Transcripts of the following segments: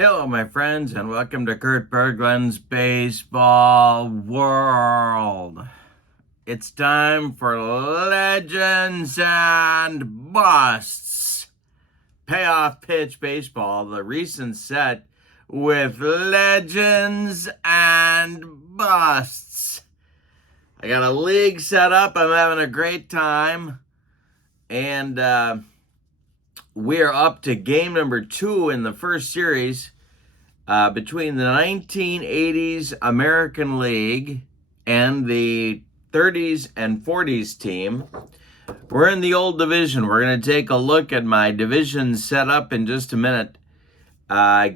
Hello, my friends, and welcome to Kurt Berglund's Baseball World. It's time for Legends and Busts. Payoff Pitch Baseball, the recent set with Legends and Busts. I got a league set up. I'm having a great time. And we're up to game number 2 in the first series between the 1980s American League and the 30s and 40s team. We're in the old division. We're going to take a look at my division setup in just a minute.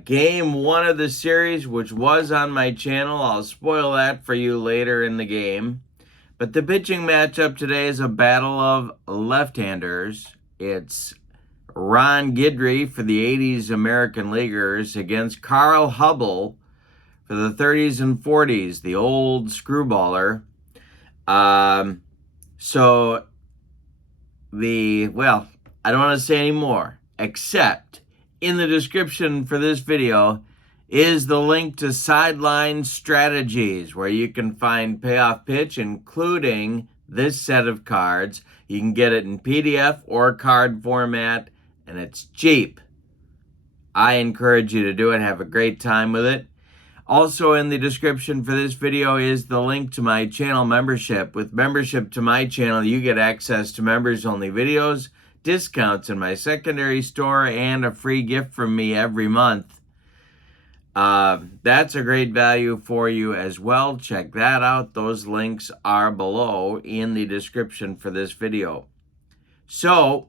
Game 1 of the series, which was on my channel, I'll spoil that for you later in the game. But the pitching matchup today is a battle of left-handers. It's Ron Guidry for the 80s American Leaguers against Carl Hubbell for the 30s and 40s, the old screwballer. I don't want to say any more, except in the description for this video is the link to Sideline Strategies, where you can find Payoff Pitch, including this set of cards. You can get it in PDF or card format, and it's cheap. I encourage you to do it. Have a great time with it. Also in the description for this video is the link to my channel membership. With membership to my channel, you get access to members-only videos, discounts in my secondary store, and a free gift from me every month. That's a great value for you as well. Check that out. Those links are below in the description for this video. So,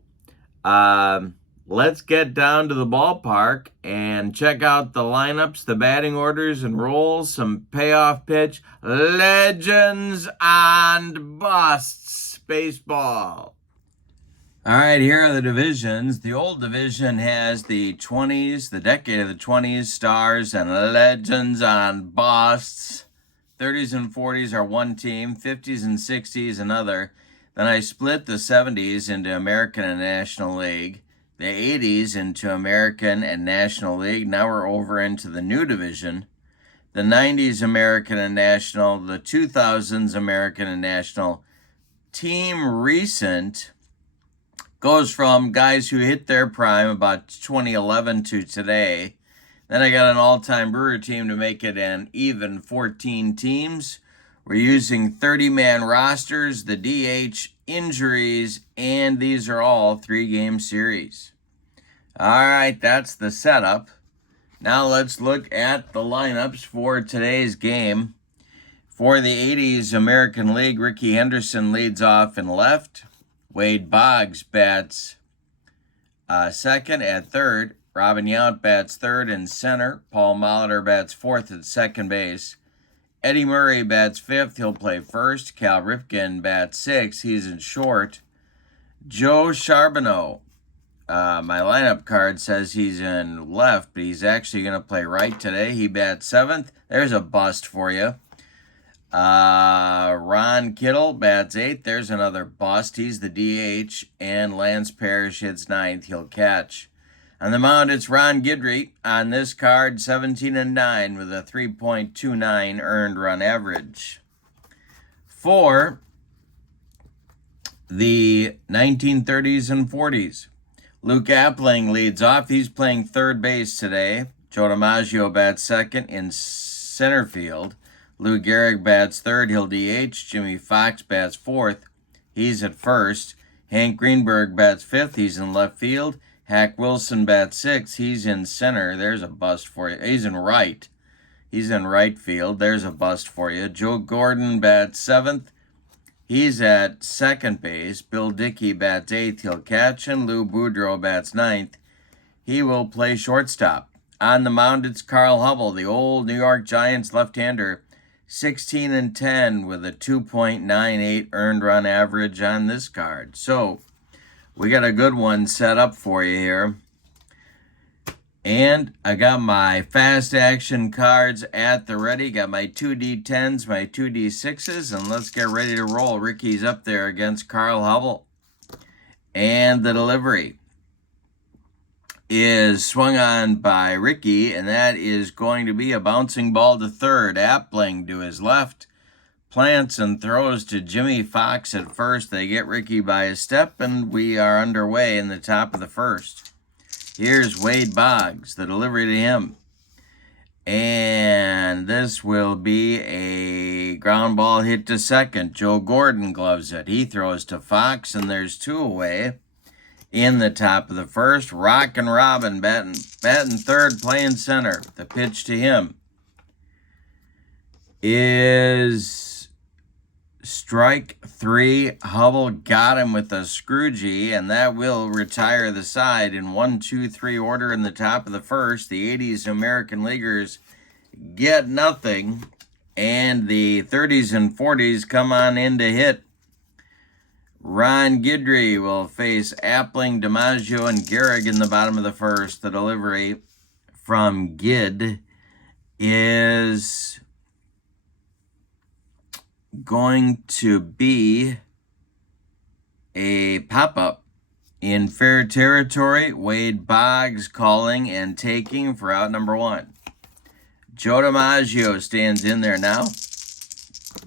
let's get down to the ballpark and check out the lineups, the batting orders and roles, some Payoff Pitch, Legends and Busts baseball. All right, here are the divisions. The old division has the 20s, the decade of the 20s, stars and legends and busts. 30s and 40s are one team, 50s and 60s another. Then I split the 70s into American and National League, the 80s into American and National League. Now we're over into the new division. The 90s American and National, the 2000s American and National. Team recent goes from guys who hit their prime about 2011 to today. Then I got an all-time Brewer team to make it an even 14 teams. We're using 30-man rosters, the DH, injuries, and these are all 3-game series. All right, that's the setup. Now let's look at the lineups for today's game. For the 80s American League, Rickey Henderson leads off in left. Wade Boggs bats second. At third, Robin Yount bats third and center. Paul Molitor bats fourth at second base. Eddie Murray bats fifth. He'll play first. Cal Ripken bats sixth. He's in short. Joe Charbonneau, my lineup card says he's in left, but he's actually going to play right today. He bats seventh. There's a bust for you. Ron Kittle bats eighth. There's another bust. He's the DH. And Lance Parrish hits ninth. He'll catch. On the mound, it's Ron Guidry. On this card, 17-9 with a 3.29 earned run average. For the 1930s and 40s, Luke Appling leads off. He's playing third base today. Joe DiMaggio bats second in center field. Lou Gehrig bats third. He'll DH. Jimmy Fox bats fourth. He's at first. Hank Greenberg bats fifth. He's in left field. Hack Wilson bats sixth. He's in center. There's a bust for you. He's in right. He's in right field. There's a bust for you. Joe Gordon bats seventh. He's at second base. Bill Dickey bats eighth. He'll catch. And Lou Boudreau bats ninth. He will play shortstop. On the mound, it's Carl Hubbell, the old New York Giants left-hander. 16-10 with a 2.98 earned run average on this card. So we got a good one set up for you here. And I got my fast action cards at the ready. Got my 2D10s, my 2D6s, and let's get ready to roll. Ricky's up there against Carl Hubbell. And the delivery. is swung on by Ricky, and that is going to be a bouncing ball to third. Appling to his left. Plants and throws to Jimmy Fox at first. They get Ricky by a step, and we are underway in the top of the first. Here's Wade Boggs, the delivery to him. And this will be a ground ball hit to second. Joe Gordon gloves it. He throws to Fox, and there's 2 away in the top of the first. Rockin' Robin batting third, playing center. The pitch to him is strike 3. Hubbell got him with a Scroogey, and that will retire the side in 1-2-3 order in the top of the first. The 80s American Leaguers get nothing, and the 30s and 40s come on in to hit. Ron Guidry will face Appling, DiMaggio, and Gehrig in the bottom of the first. The delivery from Gid is going to be a pop-up in fair territory. Wade Boggs calling and taking for out number 1. Joe DiMaggio stands in there now.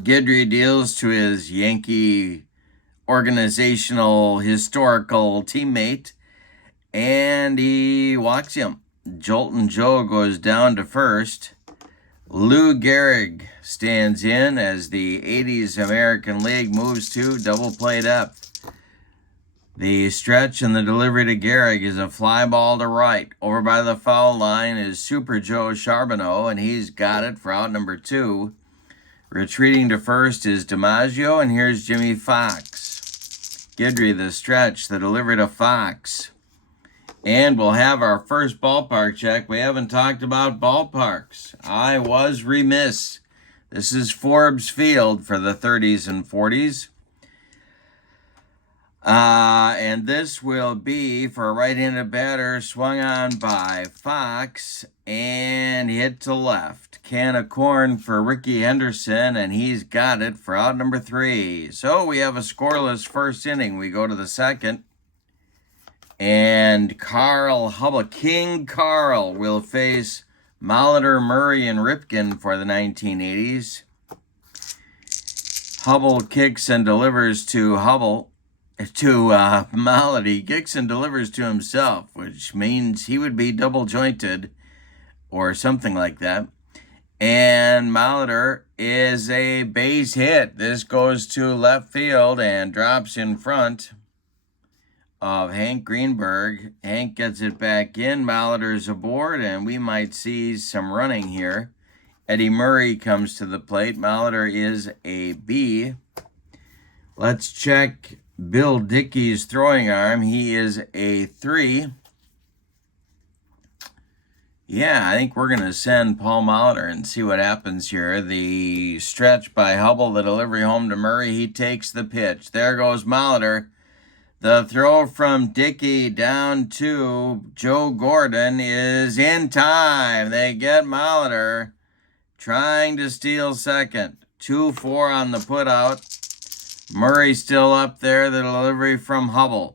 Guidry deals to his Yankee organizational historical teammate, and he walks him. Joltin' Joe goes down to first. Lou Gehrig stands in as the 80s American League moves to double play depth. The stretch and the delivery to Gehrig is a fly ball to right. Over by the foul line is Super Joe Charbonneau, and he's got it for out number 2. Retreating to first is DiMaggio, and here's Jimmy Fox. Guidry the stretch, the delivery to Fox. And we'll have our first ballpark check. We haven't talked about ballparks. I was remiss. This is Forbes Field for the 30s and 40s. And this will be for a right-handed batter, swung on by Fox and hit to left. Can of corn for Ricky Henderson, and he's got it for out number 3. So we have a scoreless first inning. We go to the second. And Carl Hubbell, King Carl, will face Molitor, Murray, and Ripken for the 1980s. Hubbell kicks and delivers to Malady. Kicks and delivers to himself, which means he would be double jointed or something like that. And Molitor is a base hit. This goes to left field and drops in front of Hank Greenberg. Hank gets it back in. Molitor's aboard, and we might see some running here. Eddie Murray comes to the plate. Molitor is a B. Let's check Bill Dickey's throwing arm. He is a 3. Yeah, I think we're going to send Paul Molitor and see what happens here. The stretch by Hubbell, the delivery home to Murray. He takes the pitch. There goes Molitor. The throw from Dickey down to Joe Gordon is in time. They get Molitor trying to steal second. 2-4 on the putout. Murray still up there. The delivery from Hubbell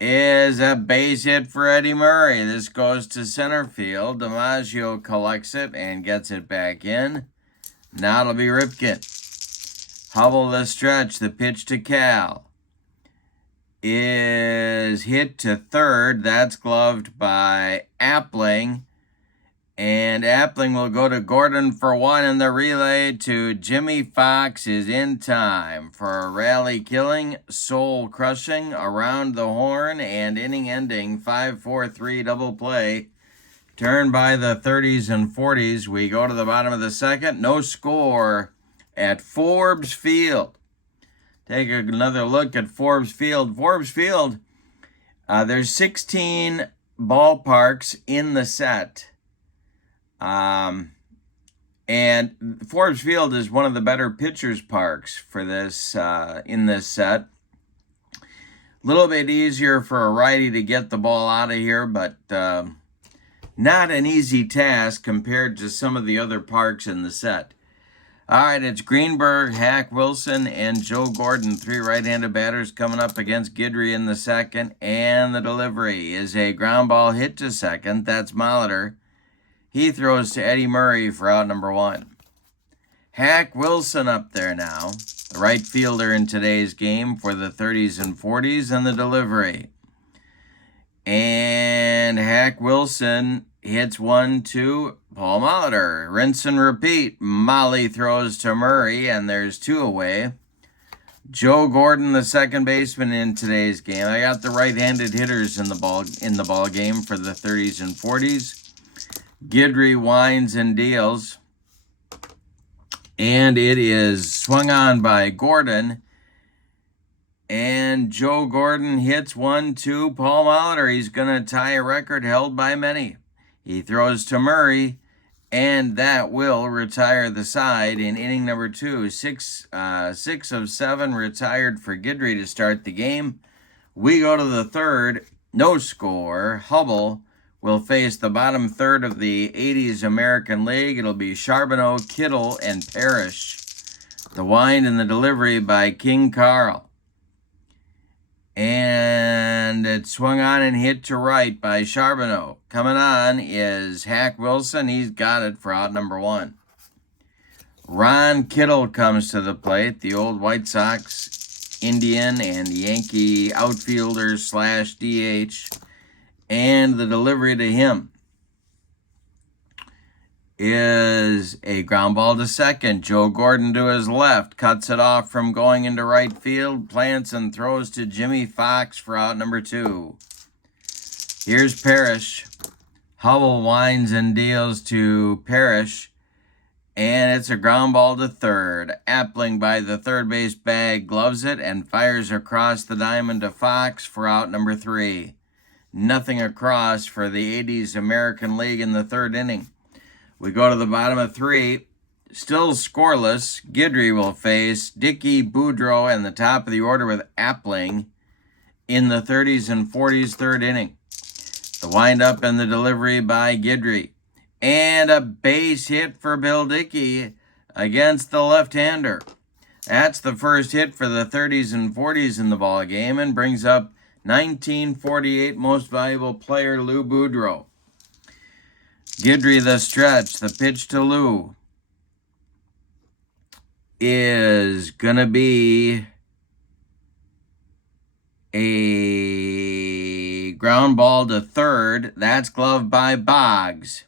is a base hit for Eddie Murray. This goes to center field. DiMaggio collects it and gets it back in. Now it'll be Ripken. Hubbell the stretch. The pitch to Cal is hit to third. That's gloved by Appling. And Appling will go to Gordon for 1, and the relay to Jimmy Fox is in time for a rally-killing, soul-crushing, around the horn, and inning-ending 5-4-3 double play. Turn by the 30s and 40s. We go to the bottom of the second. No score at Forbes Field. Take another look at Forbes Field. Forbes Field, there's 16 ballparks in the set. And Forbes Field is one of the better pitchers' parks for this in this set. A little bit easier for a righty to get the ball out of here, but not an easy task compared to some of the other parks in the set. All right, it's Greenberg, Hack Wilson, and Joe Gordon, 3 right-handed batters coming up against Guidry in the second. And the delivery is a ground ball hit to second. That's Molitor. He throws to Eddie Murray for out number 1. Hack Wilson up there now, the right fielder in today's game for the 30s and 40s, and the delivery. And Hack Wilson hits 1 to Paul Molitor. Rinse and repeat. Molly throws to Murray, and there's 2 away. Joe Gordon, the second baseman in today's game. I got the right-handed hitters in the ball game for the 30s and 40s. Guidry winds and deals. And it is swung on by Gordon. And Joe Gordon hits 1 to Paul Molitor. He's going to tie a record held by many. He throws to Murray, and that will retire the side in inning number 2. 6 of 7 retired for Guidry to start the game. We go to the third. No score. Hubbell will face the bottom third of the 80s American League. It'll be Charbonneau, Kittle, and Parrish. The wind and the delivery by King Carl. And it's swung on and hit to right by Charbonneau. Coming on is Hack Wilson. He's got it for out number 1. Ron Kittle comes to the plate, the old White Sox Indian and Yankee outfielder / DH. And the delivery to him is a ground ball to second. Joe Gordon to his left, cuts it off from going into right field, plants and throws to Jimmy Fox for out number 2. Here's Parrish. Hubbell winds and deals to Parrish, and it's a ground ball to third. Appling by the third base bag gloves it and fires across the diamond to Fox for out number 3. Nothing across for the 80s American League in the third inning. We go to the bottom of 3. Still scoreless. Guidry will face Dickey, Boudreau, and the top of the order with Appling in the 30s and 40s third inning. The windup and the delivery by Guidry. And a base hit for Bill Dickey against the left-hander. That's the first hit for the 30s and 40s in the ball game and brings up 1948 Most Valuable Player Lou Boudreau. Guidry the stretch. The pitch to Lou is going to be a ground ball to third. That's gloved by Boggs.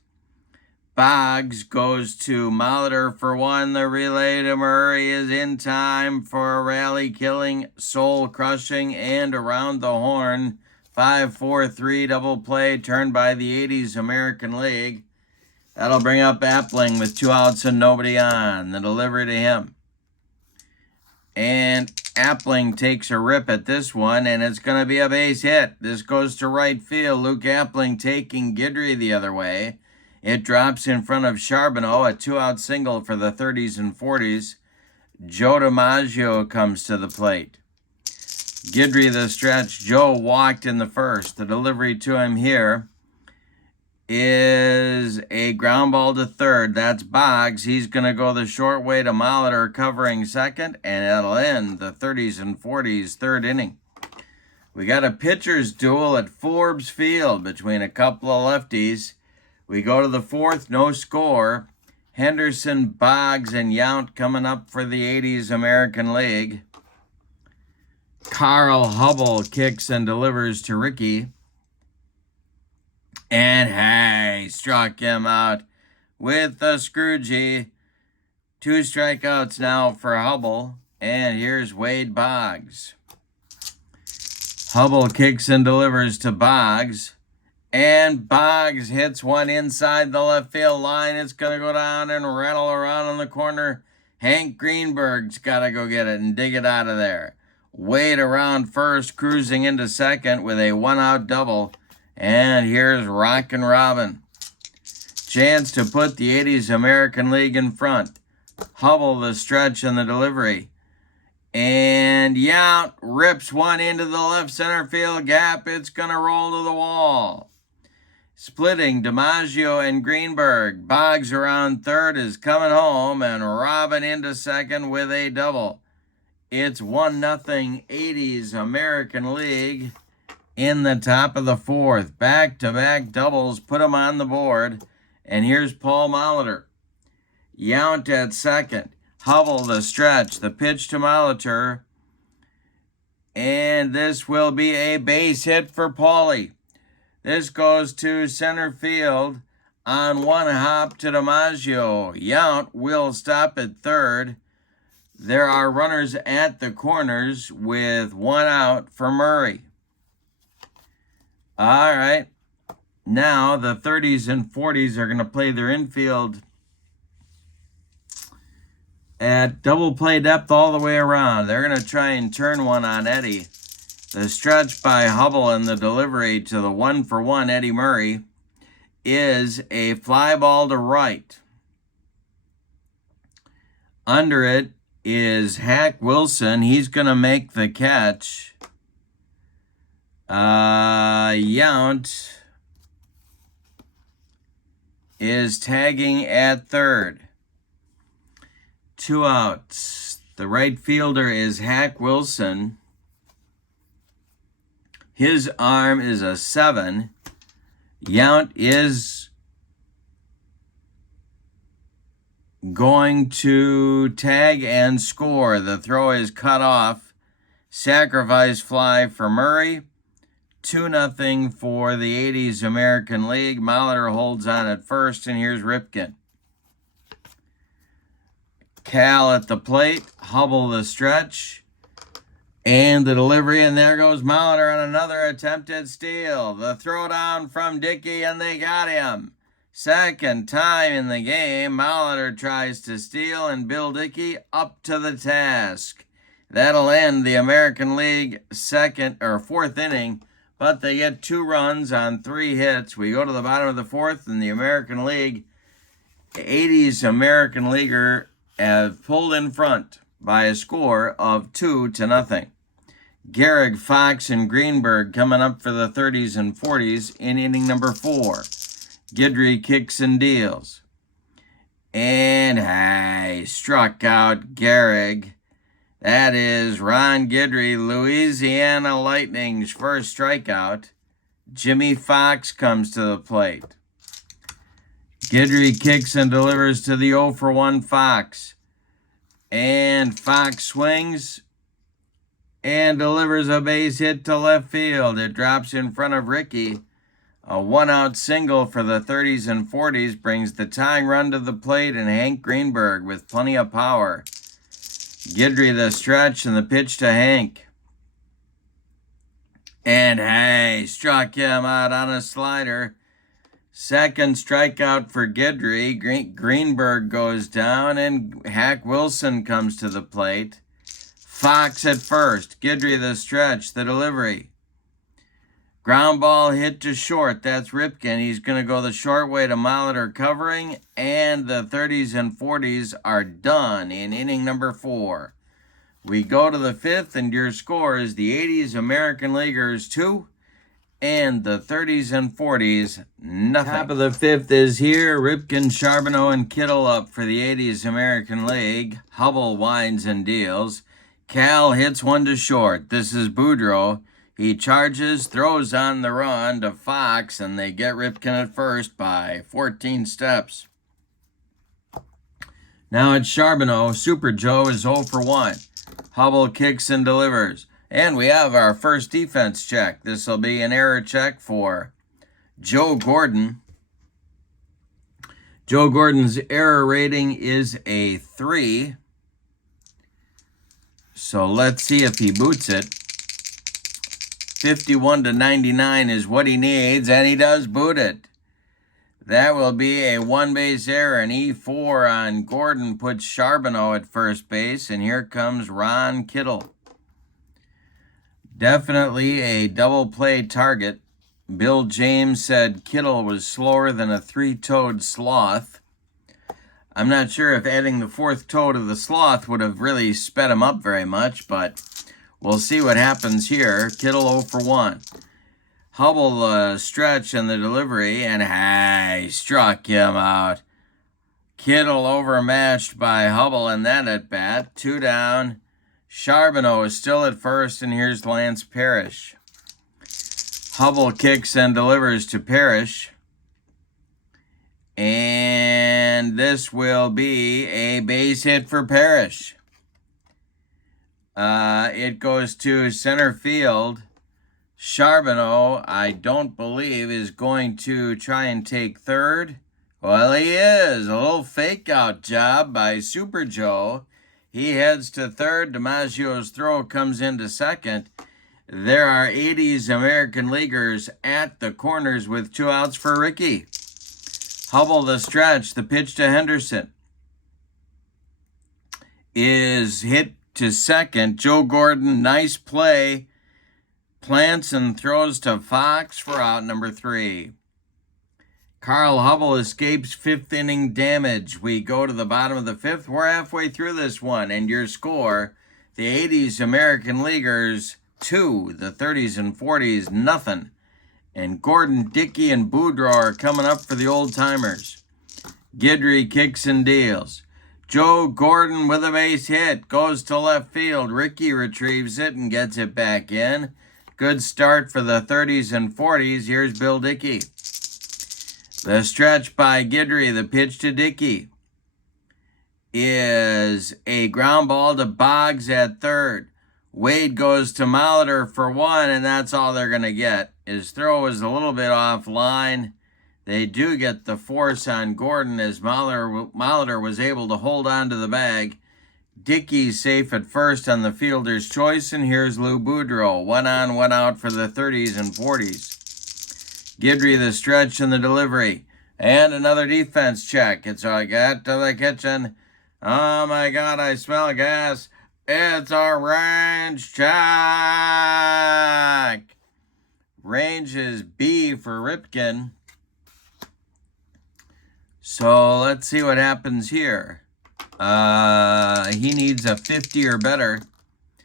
Boggs goes to Molitor for 1. The relay to Murray is in time for a rally-killing, soul-crushing, and around the horn 5-4-3 double play turned by the 80s American League. That'll bring up Appling with 2 outs and nobody on. The delivery to him. And Appling takes a rip at this one, and it's going to be a base hit. This goes to right field. Luke Appling taking Guidry the other way. It drops in front of Charbonneau, a 2-out single for the 30s and 40s. Joe DiMaggio comes to the plate. Guidry the stretch. Joe walked in the first. The delivery to him here is a ground ball to third. That's Boggs. He's going to go the short way to Molitor covering second, and that'll end the 30s and 40s third inning. We got a pitcher's duel at Forbes Field between a couple of lefties. We go to the fourth, no score. Henderson, Boggs, and Yount coming up for the 80s American League. Carl Hubbell kicks and delivers to Ricky. And hey, struck him out with the Scroogey. 2 strikeouts now for Hubbell. And here's Wade Boggs. Hubbell kicks and delivers to Boggs. And Boggs hits one inside the left field line. It's going to go down and rattle around in the corner. Hank Greenberg's got to go get it and dig it out of there. Wade around first, cruising into second with a 1-out double. And here's Rockin' Robin. Chance to put the 80s American League in front. Hubbell the stretch and the delivery. And Yount rips one into the left center field gap. It's going to roll to the wall. Splitting, DiMaggio and Greenberg. Boggs around third is coming home, and Robin into second with a double. It's 1-0 80s American League in the top of the fourth. Back-to-back doubles put them on the board. And here's Paul Molitor. Yount at second. Hubbell the stretch. The pitch to Molitor. And this will be a base hit for Paulie. This goes to center field on one hop to DiMaggio. Yount will stop at third. There are runners at the corners with one out for Murray. All right. Now the 30s and 40s are going to play their infield at double play depth all the way around. They're going to try and turn one on Eddie. The stretch by Hubbell and the delivery to the 1-for-1 Eddie Murray is a fly ball to right. Under it is Hack Wilson. He's going to make the catch. Yount is tagging at third. 2 outs. The right fielder is Hack Wilson. His arm is a 7. Yount is going to tag and score. The throw is cut off. Sacrifice fly for Murray. 2-0 for the 80s American League. Molitor holds on at first, and here's Ripken. Cal at the plate. Hubbell the stretch. And the delivery, and there goes Molitor on another attempt at steal. The throw down from Dickey, and they got him. Second time in the game, Molitor tries to steal, and Bill Dickey up to the task. That'll end the American League fourth inning, but they get 2 runs on 3 hits. We go to the bottom of the fourth, and the American League, 80s American Leaguer, have pulled in front by a score of 2-0. Gehrig, Fox, and Greenberg coming up for the 30s and 40s in inning number 4. Guidry kicks and deals. And struck out Gehrig. That is Ron Guidry, Louisiana Lightning's first strikeout. Jimmy Fox comes to the plate. Guidry kicks and delivers to the 0-for-1 Fox. And Fox swings and delivers a base hit to left field. It drops in front of Ricky. A 1-out single for the 30s and 40s brings the tying run to the plate, and Hank Greenberg with plenty of power. Guidry the stretch and the pitch to Hank. And struck him out on a slider. Second strikeout for Guidry. Greenberg goes down, and Hack Wilson comes to the plate. Fox at first. Guidry the stretch, the delivery. Ground ball hit to short. That's Ripken. He's going to go the short way to Molitor covering, and the 30s and 40s are done in inning number 4. We go to the 5th, and your score is the 80s American Leaguers 2 and the 30s and 40s, nothing. Top of the 5th is here. Ripken, Charbonneau, and Kittle up for the 80s American League. Hubbell winds and deals. Cal hits one to short. This is Boudreau. He charges, throws on the run to Fox, and they get Ripken at first by 14 steps. Now it's Charbonneau. Super Joe is 0-for-1. Hubbell kicks and delivers. And we have our first defense check. This will be an error check for Joe Gordon. Joe Gordon's error rating is a 3. So let's see if he boots it. 51-99 is what he needs, and he does boot it. That will be a 1-base error. An E4 on Gordon puts Charbonneau at first base, and here comes Ron Kittle. Definitely a double play target. Bill James said Kittle was slower than a 3-toed sloth. I'm not sure if adding the 4th toe to the sloth would have really sped him up very much, but we'll see what happens here. Kittle 0-for-1. Hubbell the stretch and the delivery, and he struck him out. Kittle overmatched by Hubbell in that at bat. 2 down. Charbonneau is still at first, and here's Lance Parrish. Hubbell kicks and delivers to Parrish. And this will be a base hit for Parrish. It goes to center field. Charbonneau, I don't believe, is going to try and take third. Well, he is. A little fake-out job by Super Joe. He heads to third. DiMaggio's throw comes into second. There are 80s American Leaguers at the corners with 2 outs for Ricky. Hubbell the stretch. The pitch to Henderson is hit to second. Joe Gordon, nice play. Plants and throws to Fox for out number 3. Carl Hubbell escapes 5th inning damage. We go to the bottom of the 5th. We're halfway through this one, and your score, the 80s American Leaguers 2, the 30s and 40s nothing. And Gordon, Dickey, and Boudreaux are coming up for the old-timers. Guidry kicks and deals. Joe Gordon with a base hit, goes to left field. Ricky retrieves it and gets it back in. Good start for the 30s and 40s. Here's Bill Dickey. The stretch by Guidry, the pitch to Dickey, is a ground ball to Boggs at third. Wade goes to Molitor for 1, and that's all they're going to get. His throw is a little bit offline. They do get the force on Gordon as Molitor was able to hold on to the bag. Dickey's safe at first on the fielder's choice, and here's Lou Boudreaux. 1 on, 1 out for the 30s and 40s. Guidry the stretch and the delivery. And another defense check. It's a get to the kitchen. Oh my God, I smell gas. It's a range check. Range is B for Ripken. So let's see what happens here. He needs a 50 or better.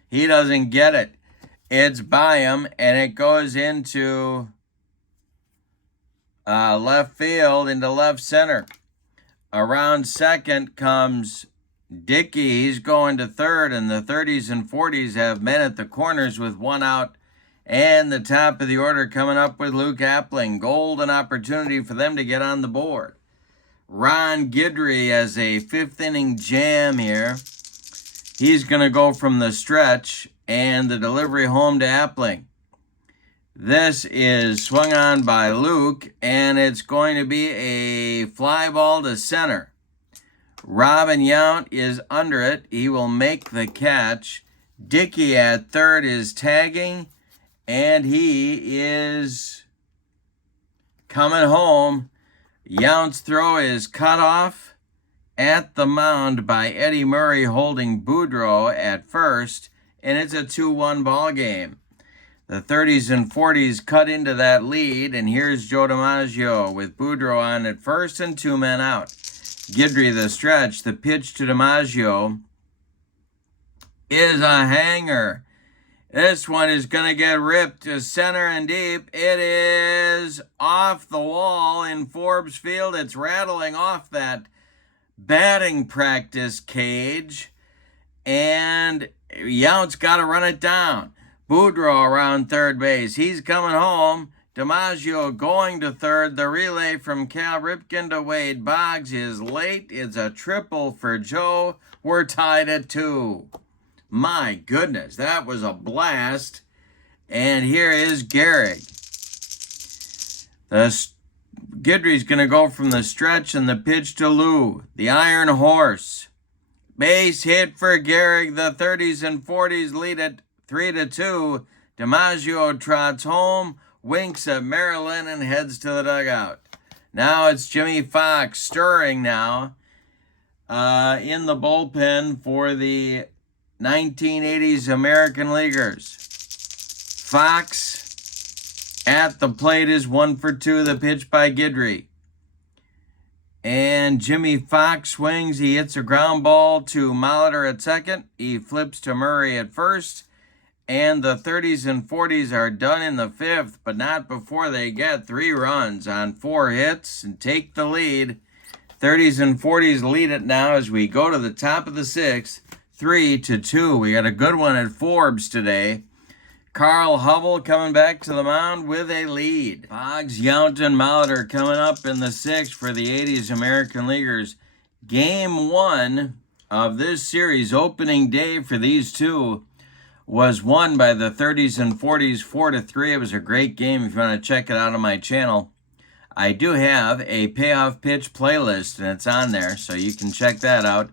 He doesn't get it. It's by him, and it goes into left field into left center. Around second comes Dickey. He's going to third, and the 30s and 40s have men at the corners with 1 out. And the top of the order coming up with Luke Appling. Golden opportunity for them to get on the board. Ron Guidry has a 5th inning jam here. He's going to go from the stretch and the delivery home to Appling. This is swung on by Luke, and it's going to be a fly ball to center. Robin Yount is under it. He will make the catch. Dickey at third is tagging, and he is coming home. Yount's throw is cut off at the mound by Eddie Murray holding Boudreaux at first, and it's a 2-1 ball game. The 30s and 40s cut into that lead, and here's Joe DiMaggio with Boudreaux on at first and 2 men out. Guidry the stretch. The pitch to DiMaggio is a hanger. This one is going to get ripped to center and deep. It is off the wall in Forbes Field. It's rattling off that batting practice cage, and Yount's got to run it down. Boudreaux around third base. He's coming home. DiMaggio going to third. The relay from Cal Ripken to Wade Boggs is late. It's a triple for Joe. We're tied at 2. My goodness, that was a blast. And here is Gehrig. Guidry's going to go from the stretch and the pitch to Lou. The Iron Horse. Base hit for Gehrig. The 30s and 40s lead it 3-2. DiMaggio trots home, winks at Maryland, and heads to the dugout. Now it's Jimmy Fox stirring now in the bullpen for the 1980s American Leaguers. Fox at the plate is 1 for 2. The pitch by Guidry. And Jimmy Fox swings. He hits a ground ball to Molitor at second. He flips to Murray at first. And the 30s and 40s are done in the 5th, but not before they get 3 runs on 4 hits and take the lead. 30s and 40s lead it now as we go to the top of the 6th, 3-2. We got a good one at Forbes today. Carl Hubbell coming back to the mound with a lead. Boggs, Yount, and Molitor coming up in the 6th for the 80s American Leaguers. Game 1 of this series, opening day for these two, was won by the 30s and 40s 4-3. It was a great game. If you want to check it out on my channel, I do have a payoff pitch playlist, and it's on there, so you can check that out.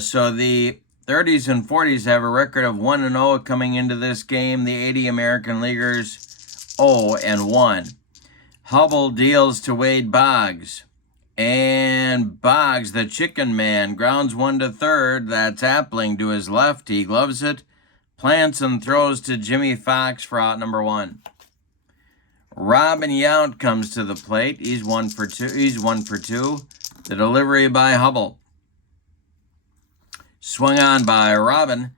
So the 30s and 40s have a record of 1-0 coming into this game. The 80 American Leaguers 0-1. Hubbell deals to Wade Boggs. And Boggs, the chicken man, grounds one to third. That's Appling to his left. He gloves it, plants and throws to Jimmy Fox for out number 1. Robin Yount comes to the plate. He's 1 for 2. The delivery by Hubbell. Swung on by Robin,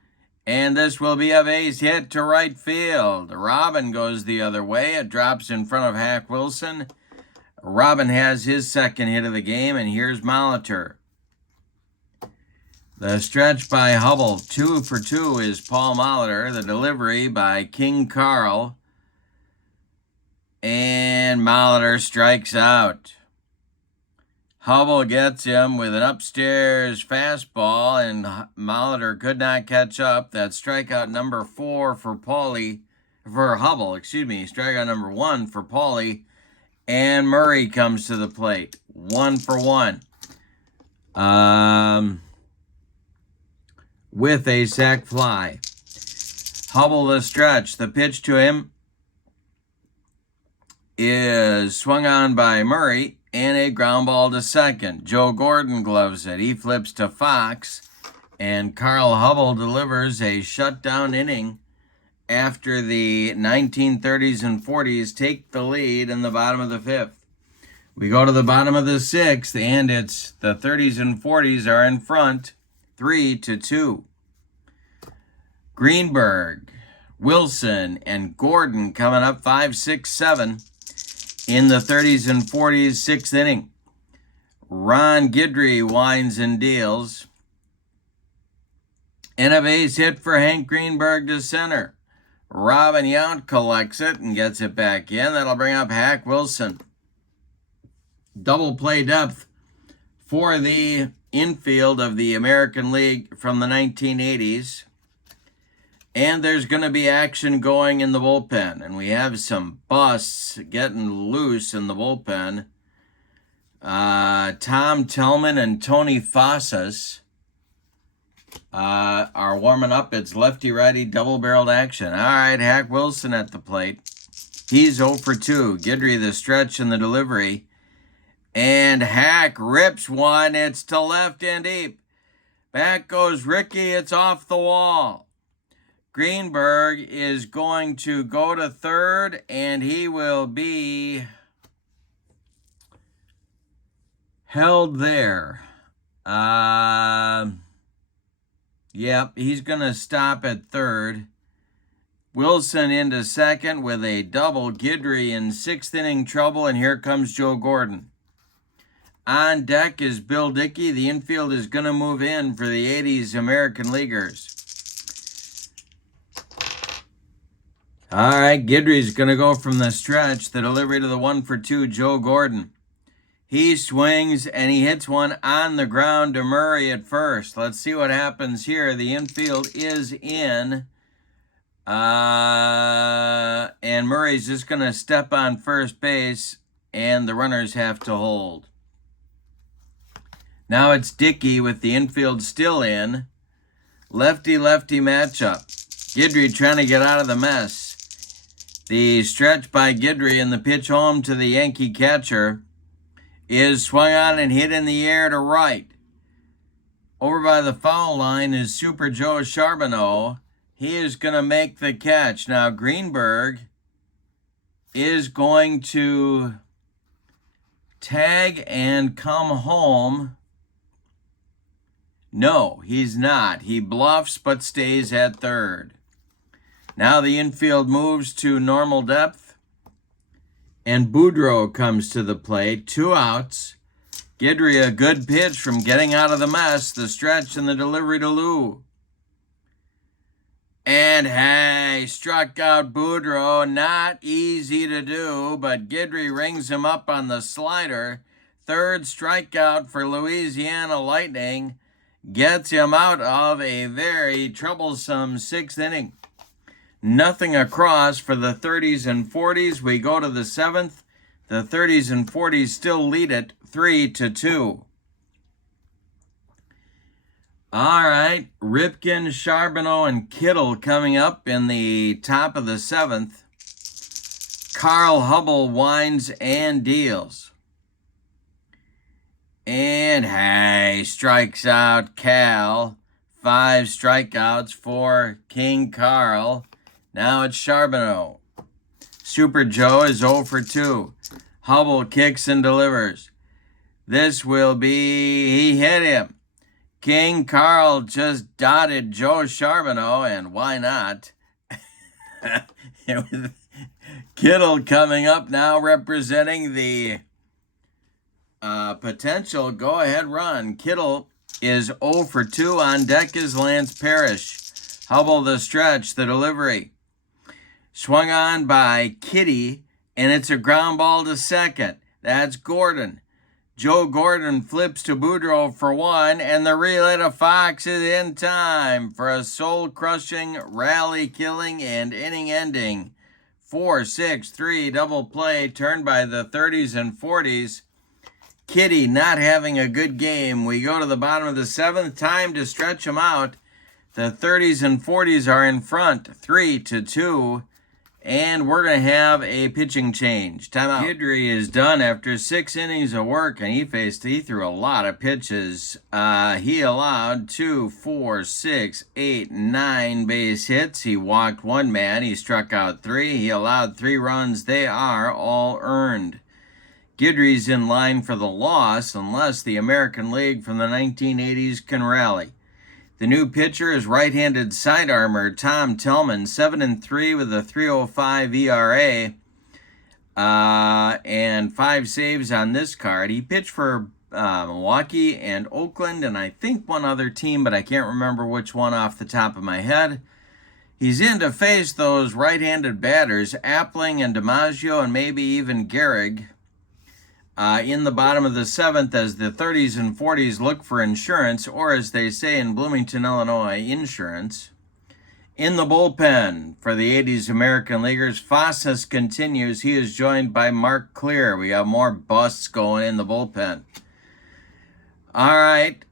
and this will be a base hit to right field. Robin goes the other way. It drops in front of Hack Wilson. Robin has his second hit of the game, and here's Molitor. The stretch by Hubbell, 2 for 2 is Paul Molitor. The delivery by King Carl, and Molitor strikes out. Hubbell gets him with an upstairs fastball, and Molitor could not catch up. That's strikeout number 4 for Hubbell. Strikeout number 1 for Paulie. And Murray comes to the plate. 1 for 1. With a sac fly. Hubbell the stretch. The pitch to him is swung on by Murray, and a ground ball to second. Joe Gordon gloves it. He flips to Fox, and Carl Hubbell delivers a shutdown inning after the 1930s and 40s take the lead in the bottom of the 5th. We go to the bottom of the 6th, and it's the 30s and 40s are in front, 3-2. Greenberg, Wilson, and Gordon coming up 5, 6, 7. In the 30s and 40s, 6th inning. Ron Guidry winds and deals. And a base hit for Hank Greenberg to center. Robin Yount collects it and gets it back in. That'll bring up Hack Wilson. Double play depth for the infield of the American League from the 1980s. And there's going to be action going in the bullpen. And we have some busts getting loose in the bullpen. Tom Tillman and Tony Fossas are warming up. It's lefty-righty double-barreled action. All right, Hack Wilson at the plate. He's 0 for 2. Guidry the stretch and the delivery. And Hack rips one. It's to left and deep. Back goes Ricky. It's off the wall. Greenberg is going to go to third, and he will be held there. Yep, he's going to stop at third. Wilson into second with a double. Guidry in 6th inning trouble, and here comes Joe Gordon. On deck is Bill Dickey. The infield is going to move in for the 80s American Leaguers. All right, Guidry's going to go from the stretch. The delivery to the 1 for 2, Joe Gordon. He swings, and he hits one on the ground to Murray at first. Let's see what happens here. The infield is in. And Murray's just going to step on first base, and the runners have to hold. Now it's Dickey with the infield still in. Lefty-lefty matchup. Guidry trying to get out of the mess. The stretch by Guidry and the pitch home to the Yankee catcher is swung on and hit in the air to right. Over by the foul line is Super Joe Charbonneau. He is going to make the catch. Now Greenberg is going to tag and come home. No, he's not. He bluffs but stays at third. Now the infield moves to normal depth, and Boudreau comes to the plate. 2 outs. Guidry, a good pitch from getting out of the mess. The stretch and the delivery to Lou. And hey, struck out Boudreau. Not easy to do, but Guidry rings him up on the slider. 3rd strikeout for Louisiana Lightning. Gets him out of a very troublesome 6th inning. Nothing across for the 30s and 40s. We go to the 7th. The 30s and 40s still lead it 3-2. All right, Ripken, Charbonneau, and Kittle coming up in the top of the 7th. Carl Hubbell winds and deals. And hey, strikes out Cal. 5 strikeouts for King Carl. Now it's Charbonneau. Super Joe is 0 for 2. Hubbell kicks and delivers. This will be, he hit him. King Carl just dotted Joe Charbonneau, and why not? Kittle coming up now, representing the potential go-ahead run. Kittle is 0 for 2. On deck is Lance Parrish. Hubbell the stretch, the delivery. Swung on by Kitty, and it's a ground ball to second. That's Gordon. Joe Gordon flips to Boudreau for 1, and the relay to Fox is in time for a soul-crushing, rally-killing, and inning-ending 4-6-3 double play turned by the 30s and 40s. Kitty not having a good game. We go to the bottom of the 7th. Time to stretch them out. The 30s and 40s are in front, 3-2. And we're going to have a pitching change. Timeout. Guidry is done after 6 innings of work, and he threw a lot of pitches. He allowed 2, 4, 6, 8, 9 base hits. He walked 1 man. He struck out 3. He allowed 3 runs. They are all earned. Guidry's in line for the loss unless the American League from the 1980s can rally. The new pitcher is right-handed sidearmer Tom Tillman, 7-3 with a 3.05 ERA, and 5 saves on this card. He pitched for Milwaukee and Oakland, and I think one other team, but I can't remember which one off the top of my head. He's in to face those right-handed batters, Appling and DiMaggio, and maybe even Gehrig. In the bottom of the 7th, as the 30s and 40s look for insurance, or as they say in Bloomington, Illinois, insurance. In the bullpen for the 80s American Leaguers, Fossas continues. He is joined by Mark Clear. We got more busts going in the bullpen. All right.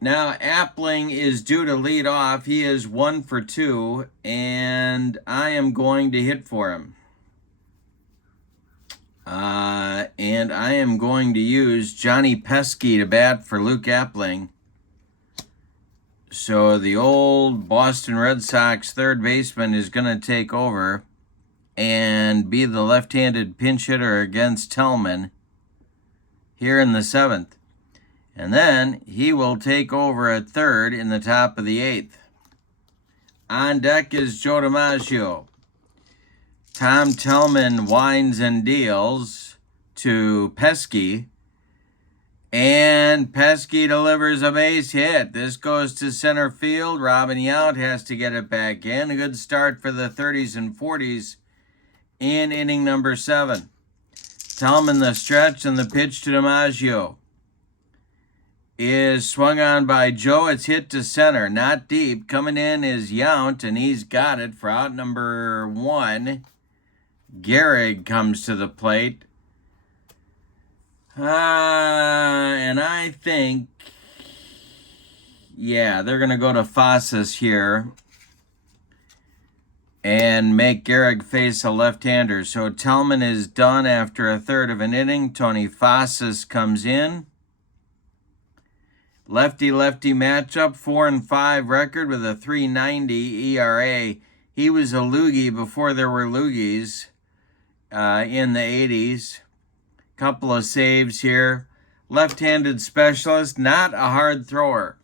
Now, Appling is due to lead off. He is 1 for 2, and I am going to hit for him. And I am going to use Johnny Pesky to bat for Luke Appling. So the old Boston Red Sox third baseman is going to take over and be the left-handed pinch hitter against Tillman here in the 7th. And then he will take over at third in the top of the 8th. On deck is Joe DiMaggio. Tom Tillman winds and deals to Pesky. And Pesky delivers a base hit. This goes to center field. Robin Yount has to get it back in. A good start for the 30s and 40s in inning number 7. Tillman the stretch, and the pitch to DiMaggio is swung on by Joe. It's hit to center, not deep. Coming in is Yount, and he's got it for out number 1. Gehrig comes to the plate. And I think, yeah, they're going to go to Fossas here and make Gehrig face a left-hander. So Tillman is done after a third of an inning. Tony Fossas comes in. Lefty-lefty matchup, 4-5 record with a 3.90 ERA. He was a loogie before there were loogies in the 80s. Couple of saves here. Left-handed specialist, not a hard thrower.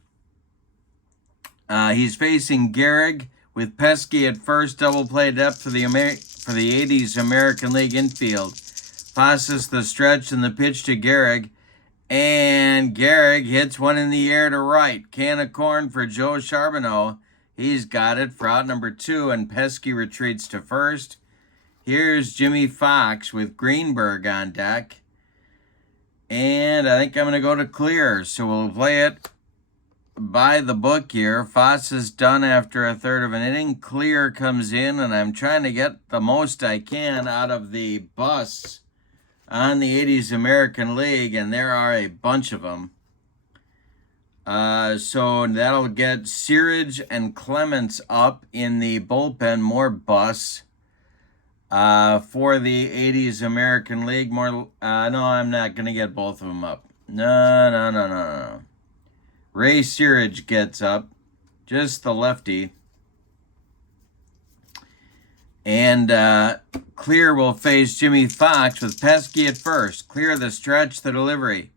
He's facing Gehrig with Pesky at first. Double play depth for the 80s American League infield. Passes the stretch and the pitch to Gehrig. And Gehrig hits one in the air to right. Can of corn for Joe Charbonneau. He's got it for out number 2, and Pesky retreats to first. Here's Jimmy Fox with Greenberg on deck. And I think I'm going to go to clear, so we'll play it by the book here. Foss is done after a third of an inning. Clear comes in, and I'm trying to get the most I can out of the busts on the 80s American League, and there are a bunch of them. So that'll get Searage and Clements up in the bullpen, more busts. For the 80s American League, more, no, I'm not going to get both of them up. No. Ray Searage gets up, just the lefty. And Clear will face Jimmy Fox with Pesky at first. Clear the stretch, the delivery.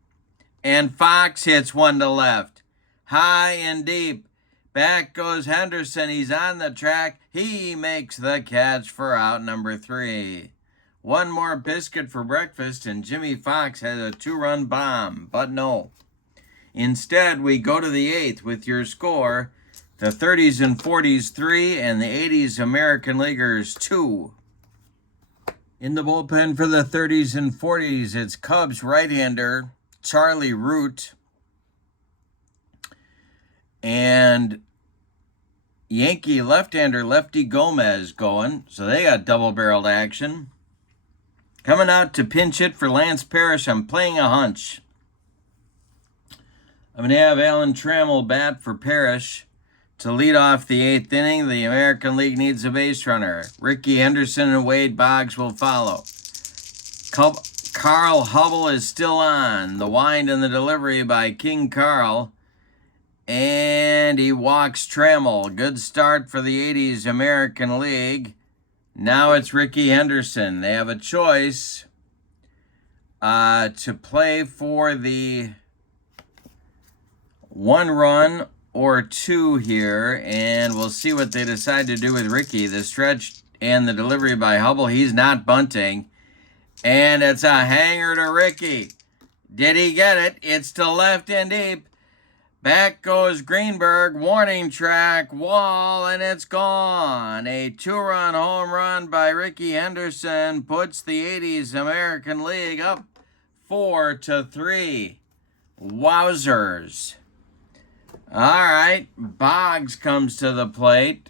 And Fox hits one to left. High and deep. Back goes Henderson. He's on the track. He makes the catch for out number 3. One more biscuit for breakfast, and Jimmy Fox has a 2-run bomb. But no. Instead, we go to the 8th with your score. The 30s and 40s 3, and the 80s American Leaguers 2. In the bullpen for the 30s and 40s, it's Cubs right-hander Charlie Root and Yankee left-hander Lefty Gomez going. So they got double-barreled action. Coming out to pinch hit for Lance Parrish, I'm playing a hunch. I'm going to have Alan Trammell bat for Parrish. To lead off the 8th inning, the American League needs a base runner. Ricky Henderson and Wade Boggs will follow. Carl Hubbell is still on. The wind and the delivery by King Carl. And he walks Trammell. Good start for the 80s American League. Now it's Ricky Henderson. They have a choice to play for the 1-run or 2 here, and we'll see what they decide to do with Ricky. The stretch and the delivery by Hubbell. He's not bunting, and it's a hanger to Ricky. Did he get it? It's to left and deep. Back goes Greenberg, warning track, wall, and it's gone. A 2-run home run by Ricky Henderson puts the 80s American League up 4-3. Wowzers. All right, Boggs comes to the plate.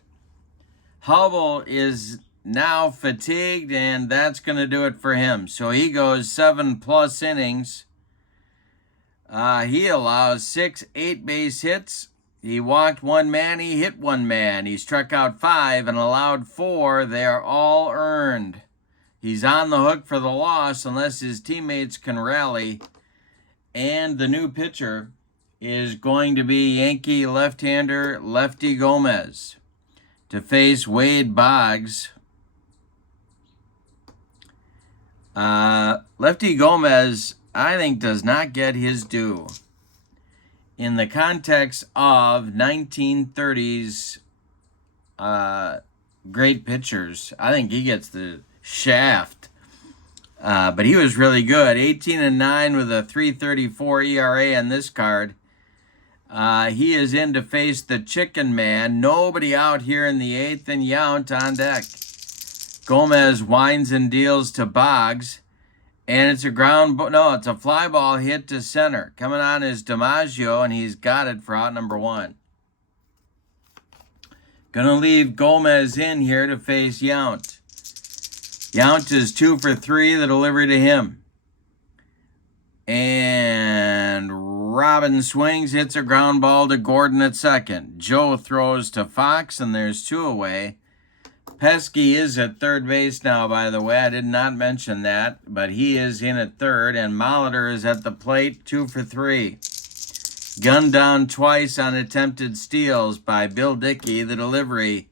Hubbell is now fatigued, and that's going to do it for him. So he goes 7+ innings. He allows 6 8-base hits. He walked 1 man. He hit 1 man. He struck out 5 and allowed 4. They are all earned. He's on the hook for the loss unless his teammates can rally. And the new pitcher is going to be Yankee left-hander Lefty Gomez to face Wade Boggs. Lefty Gomez, I think, does not get his due. In the context of 1930s great pitchers, I think he gets the shaft. But he was really good. 18-9 with a 3.34 ERA on this card. He is in to face the Chicken Man. Nobody out here in the 8th, and Yount on deck. Gomez winds and deals to Boggs. And it's a it's a fly ball hit to center. Coming on is DiMaggio, and he's got it for out number 1. Gonna leave Gomez in here to face Yount. Yount is 2 for 3, the delivery to him. And Robin swings, hits a ground ball to Gordon at second. Joe throws to Fox, and there's 2 away. Pesky is at third base now, by the way. I did not mention that, but he is in at third, and Molitor is at the plate, 2 for 3. Gunned down twice on attempted steals by Bill Dickey. The delivery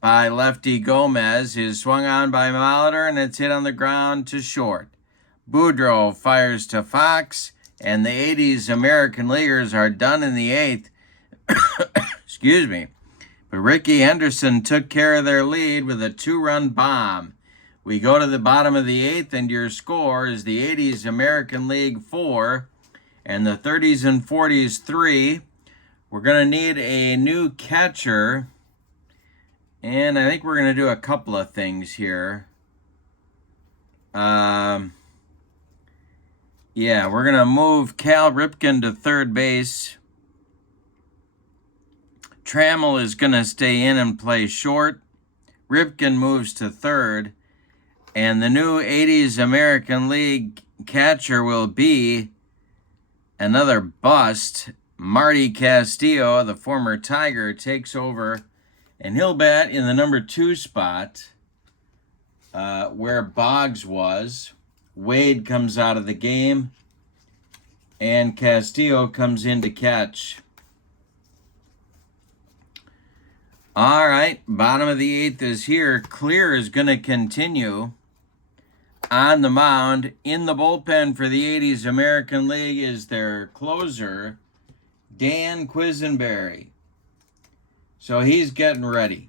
by Lefty Gomez is swung on by Molitor, and it's hit on the ground to short. Boudreaux fires to Fox, and the 80s American Leaguers are done in the 8th. Excuse me. But Ricky Henderson took care of their lead with a 2-run bomb. We go to the bottom of the 8th, and your score is the 80s American League 4 and the 30s and 40s 3. We're going to need a new catcher, and I think we're going to do a couple of things here. Yeah, we're going to move Cal Ripken to third base. Trammell is going to stay in and play short. Ripken moves to third. And the new 80s American League catcher will be another bust. Marty Castillo, the former Tiger, takes over. And he'll bat in the number 2 spot where Boggs was. Wade comes out of the game. And Castillo comes in to catch. All right, bottom of the 8th is here. Clear is going to continue on the mound. In the bullpen for the 80s American League is their closer, Dan Quisenberry. So he's getting ready.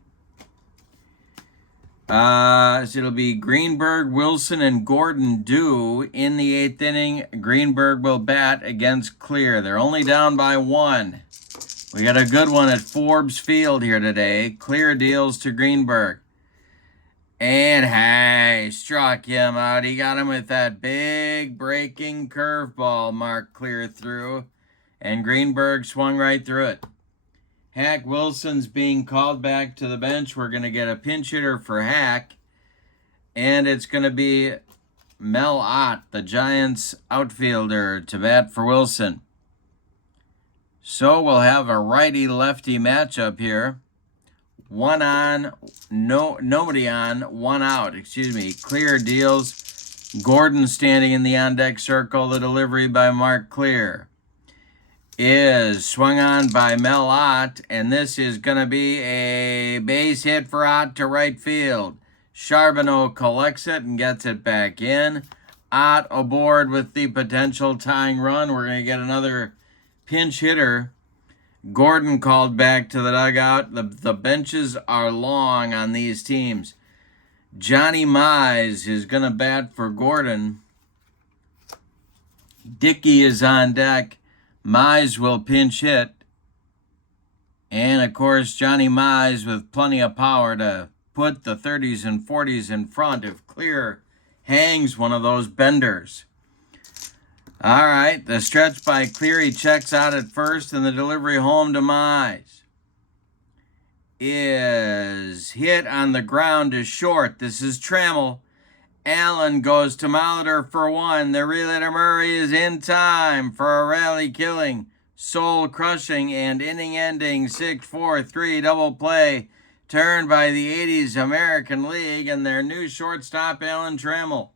So it'll be Greenberg, Wilson, and Gordon due in the 8th inning. Greenberg will bat against Clear. They're only down by 1. We got a good one at Forbes Field here today. Clear deals to Greenberg. And hey, struck him out. He got him with that big breaking curveball Mark Clear threw. And Greenberg swung right through it. Hack Wilson's being called back to the bench. We're going to get a pinch hitter for Hack. And it's going to be Mel Ott, the Giants outfielder, to bat for Wilson. So we'll have a righty-lefty matchup here. 1 on, nobody on, 1 out. Clear deals. Gordon standing in the on-deck circle. The delivery by Mark Clear is swung on by Mel Ott, and this is going to be a base hit for Ott to right field. Charbonneau collects it and gets it back in. Ott aboard with the potential tying run. We're going to get another pinch hitter. Gordon called back to the dugout. The benches are long on these teams. Johnny Mize is going to bat for Gordon. Dickey is on deck. Mize will pinch hit. And, of course, Johnny Mize with plenty of power to put the 30s and 40s in front if Clear hangs one of those benders. All right, the stretch by Clear. He checks out at first, and the delivery home to Mize is hit on the ground to short. This is Trammell. Allen goes to Molitor for 1. The relay to Murray is in time for a rally-killing, soul-crushing, and inning-ending 6-4-3 double play turned by the 80s American League and their new shortstop, Alan Trammell.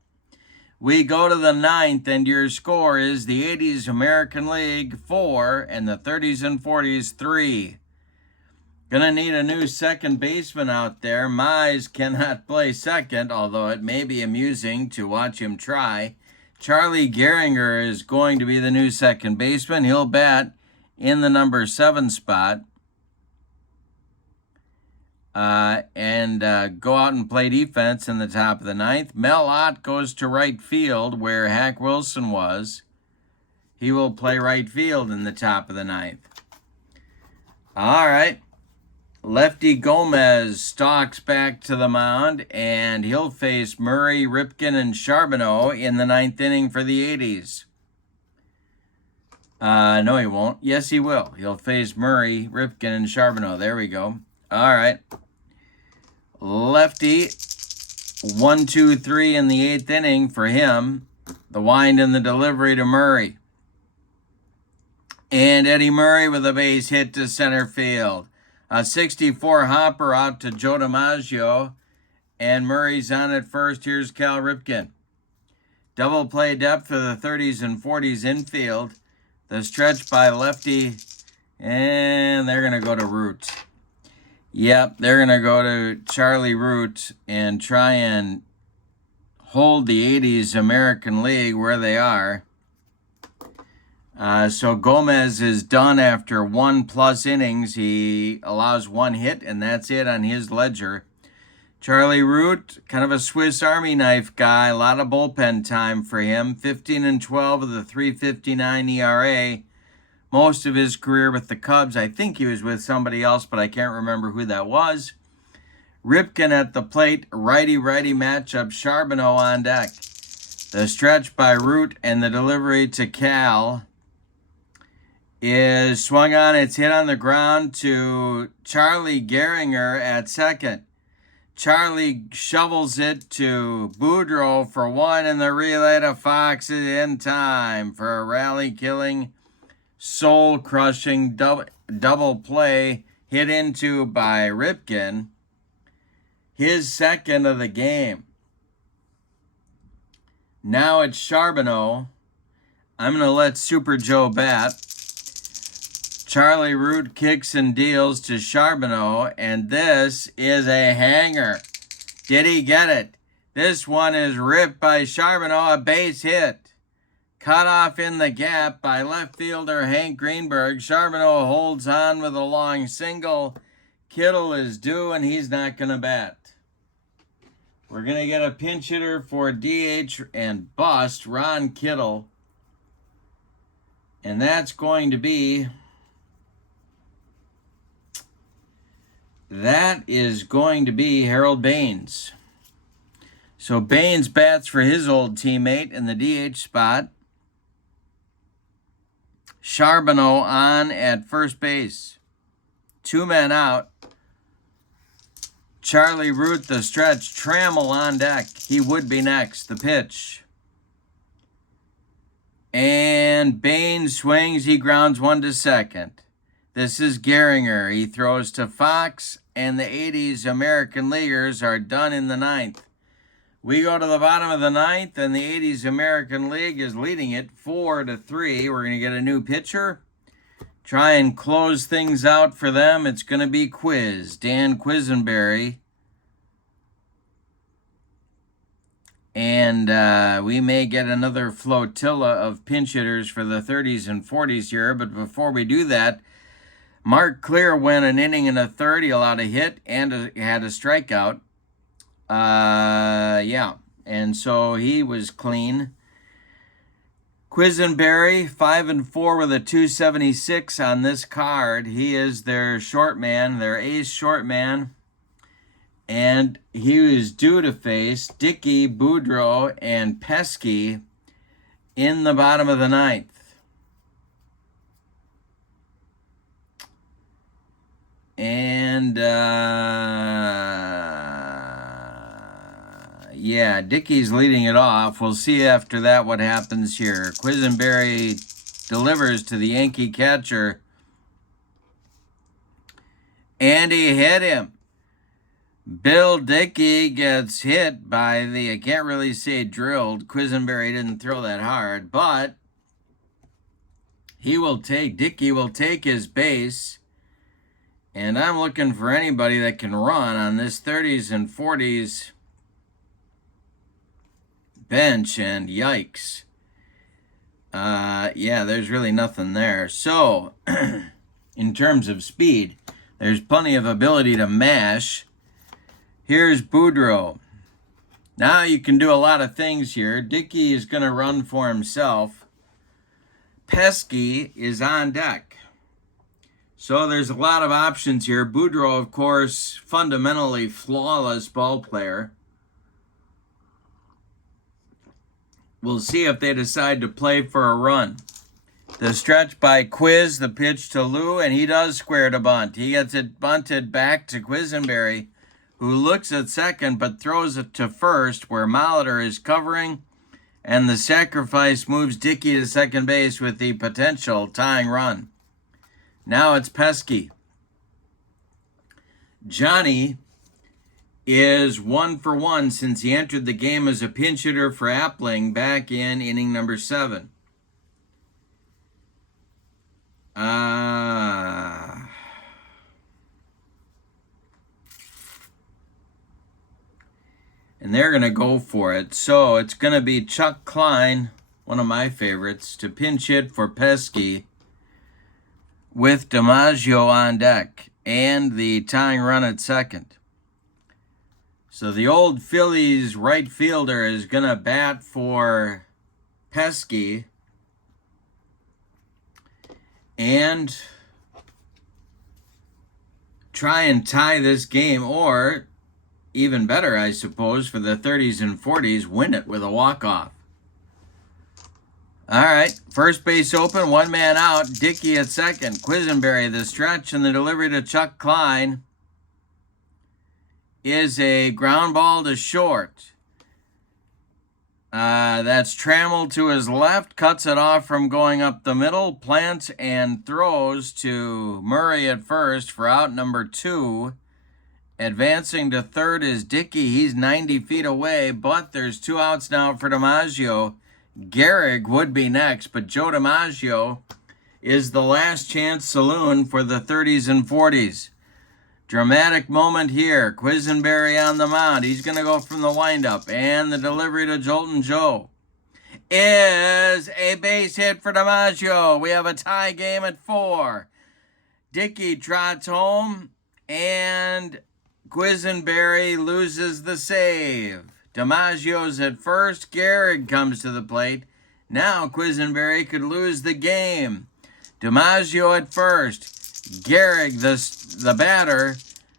We go to the 9th, and your score is the 80s American League 4 and the 30s and 40s 3. Gonna need a new second baseman out there. Mize cannot play second, although it may be amusing to watch him try. Charlie Gehringer is going to be the new second baseman. He'll bat in the number 7 spot. And go out and play defense in the top of the 9th. Mel Ott goes to right field where Hack Wilson was. He will play right field in the top of the 9th. All right. Lefty Gomez stalks back to the mound, and he'll face Murray, Ripken, and Charbonneau in the 9th inning for the 80s. No, he won't. Yes, he will. He'll face Murray, Ripken, and Charbonneau. There we go. All right. Lefty, 1, 2, 3 in the 8th inning for him. The wind and the delivery to Murray. And Eddie Murray with a base hit to center field. A 64 hopper out to Joe DiMaggio. And Murray's on at first. Here's Cal Ripken. Double play depth for the 30s and 40s infield. The stretch by lefty. And they're going to go to Root. Yep, they're going to go to Charlie Root and try and hold the 80s American League where they are. So Gomez is done after 1+ innings. He allows 1 hit, and that's it on his ledger. Charlie Root, kind of a Swiss Army knife guy. A lot of bullpen time for him. 15-12 with a 3.59 ERA. Most of his career with the Cubs. I think he was with somebody else, but I can't remember who that was. Ripken at the plate. Righty-righty matchup. Charbonneau on deck. The stretch by Root and the delivery to Cal is swung on. It's hit on the ground to Charlie Gehringer at second. Charlie shovels it to Boudreau for 1, and the relay to Fox is in time for a rally-killing, soul-crushing double play hit into by Ripken. His second of the game. Now it's Charbonneau. I'm going to let Super Joe bat. Charlie Root kicks and deals to Charbonneau, and this is a hanger. Did he get it? This one is ripped by Charbonneau, a base hit. Cut off in the gap by left fielder Hank Greenberg. Charbonneau holds on with a long single. Kittle is due, and he's not going to bat. We're going to get a pinch hitter for DH and bust, Ron Kittle. And that's going to be... That is going to be Harold Baines. So Baines bats for his old teammate in the DH spot. Charbonneau on at first base. 2 men out. Charlie Root, the stretch. Trammell on deck. He would be next. The pitch. And Baines swings. He grounds 1 to second. This is Gehringer. He throws to Fox, and the 80s American Leaguers are done in the 9th. We go to the bottom of the 9th, and the 80s American League is leading it 4-3. We're going to get a new pitcher. Try and close things out for them. It's going to be Dan Quisenberry. And we may get another flotilla of pinch hitters for the 30s and 40s here. But before we do that, Mark Clear went an inning and a third. He allowed a hit and had a strikeout. Yeah. And so he was clean. Quisenberry, 5-4 with a 276 on this card. He is their short man, their ace short man. And he was due to face Dickey, Boudreau, and Pesky in the bottom of the 9th. And, yeah, Dickey's leading it off. We'll see after that what happens here. Quisenberry delivers to the Yankee catcher. And he hit him. Bill Dickey gets hit by I can't really say drilled. Quisenberry didn't throw that hard, but Dickey will take his base. And I'm looking for anybody that can run on this 30s and 40s bench, and yikes. Yeah, there's really nothing there. So, in terms of speed, there's plenty of ability to mash. Here's Boudreau. Now you can do a lot of things here. Dickey is going to run for himself. Pesky is on deck. So there's a lot of options here. Boudreau, of course, fundamentally flawless ball player. We'll see if they decide to play for a run. The stretch by Quiz, the pitch to Lou, and he does square to bunt. He gets it bunted back to Quisenberry, who looks at second but throws it to first where Molitor is covering, and the sacrifice moves Dickey to second base with the potential tying run. Now it's Pesky. Johnny is 1-for-1 since he entered the game as a pinch hitter for Appling back in inning number 7. And they're going to go for it. So it's going to be Chuck Klein. one of my favorites, to pinch hit for Pesky with DiMaggio on deck and the tying run at second. So the old Phillies right fielder is going to bat for Pesky and try and tie this game, or even better, I suppose, for the 30s and 40s, win it with a walk-off. All right, first base open, one man out. Dickey at second. Quisenberry, the stretch, and the delivery to Chuck Klein is a ground ball to short. That's Trammell to his left, cuts it off from going up the middle, plants and throws to Murray at first for out number 2. Advancing to third is Dickey. He's 90 feet away, but there's 2 outs now for DiMaggio. Gehrig would be next, but Joe DiMaggio is the last chance saloon for the 30s and 40s. Dramatic moment here. Quisenberry on the mound. He's going to go from the windup, and the delivery to Jolton Joe is a base hit for DiMaggio. We have a tie game at 4. Dickey trots home, and Quisenberry loses the save. DiMaggio's at first. Gehrig comes to the plate. Now Quisenberry could lose the game. DiMaggio at first. Gehrig, the batter.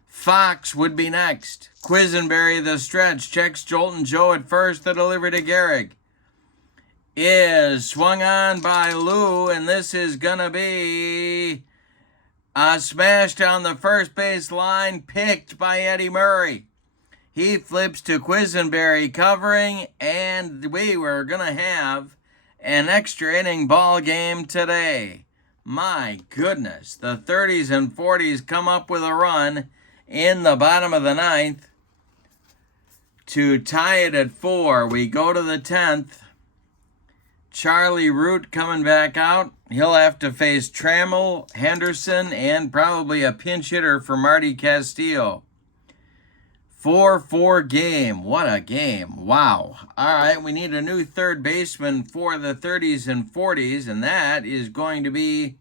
Fox would be next. Quisenberry, the stretch, checks Jolton Joe at first. The delivery to Gehrig is swung on by Lou, and this is going to be a smash down the first base line, picked by Eddie Murray. He flips to Quisenberry covering, and we were going to have an extra inning ball game today. My goodness, the 30s and 40s come up with a run in the bottom of the 9th to tie it at 4. We go to the 10th. Charlie Root coming back out. He'll have to face Trammell, Henderson, and probably a pinch hitter for Marty Castillo. 4-4 game. What a game. Wow. All right, we need a new third baseman for the 30s and 40s, and that is going to be,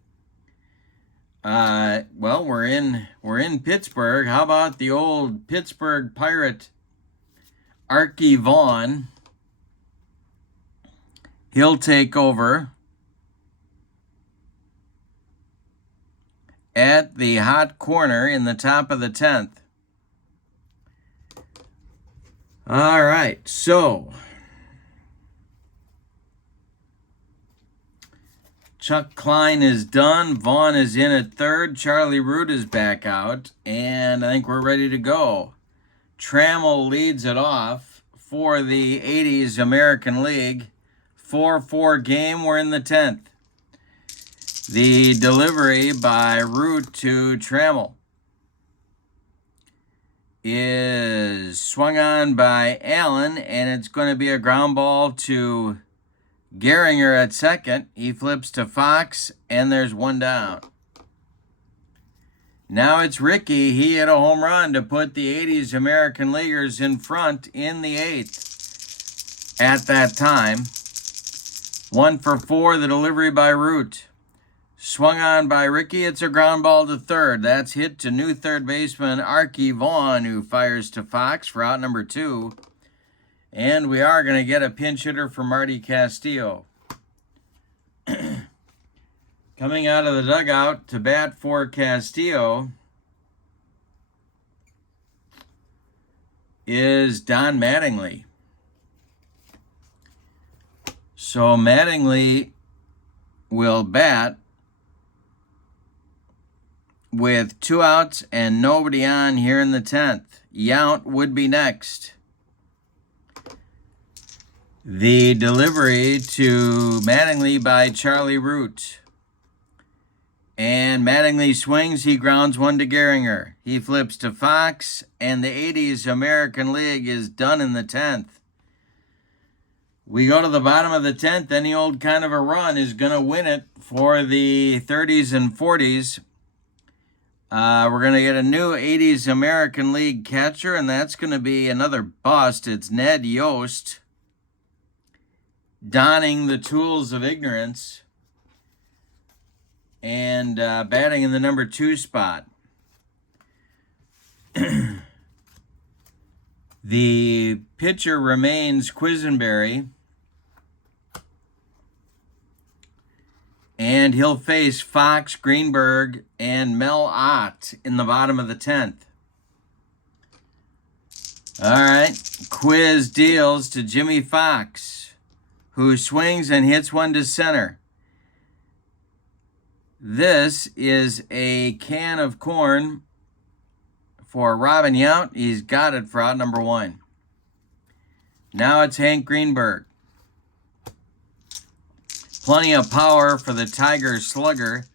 well, we're in Pittsburgh. How about the old Pittsburgh Pirate, Archie Vaughan? He'll take over at the hot corner in the top of the 10th. All right, so Chuck Klein is done. Vaughn is in at third. Charlie Root is back out, and I think we're ready to go. Trammell leads it off for the 80s American League. 4-4 game. We're in the 10th. The delivery by Root to Trammell is swung on by Allen, and it's going to be a ground ball to Gehringer at second. He flips to Fox, and there's one down. Now it's Rickey. He hit a home run to put the 80s American Leaguers in front in the 8th at that time. 1 for 4, the delivery by Root. Swung on by Rickey. It's a ground ball to third. That's hit to new third baseman Archie Vaughan, who fires to Fox for out number 2. And we are going to get a pinch hitter for Marty Castillo. Coming out of the dugout to bat for Castillo is Don Mattingly. So Mattingly will bat with 2 outs and nobody on here in the 10th. Yount would be next. The delivery to Mattingly by Charlie Root. And Mattingly swings. He grounds one to Gehringer. He flips to Fox, and the 80s American League is done in the 10th. We go to the bottom of the 10th. Any old kind of a run is going to win it for the 30s and 40s. We're going to get a new 80s American League catcher, and that's going to be another bust. It's Ned Yost. donning the tools of ignorance and batting in the number 2 spot. The pitcher remains Quisenberry, and he'll face Fox, Greenberg, and Mel Ott in the bottom of the 10th. All right, Quiz deals to Jimmy Fox, who swings and hits one to center. This is a can of corn for Robin Yount. He's got it for out number 1. Now it's Hank Greenberg. Plenty of power for the Tiger Slugger.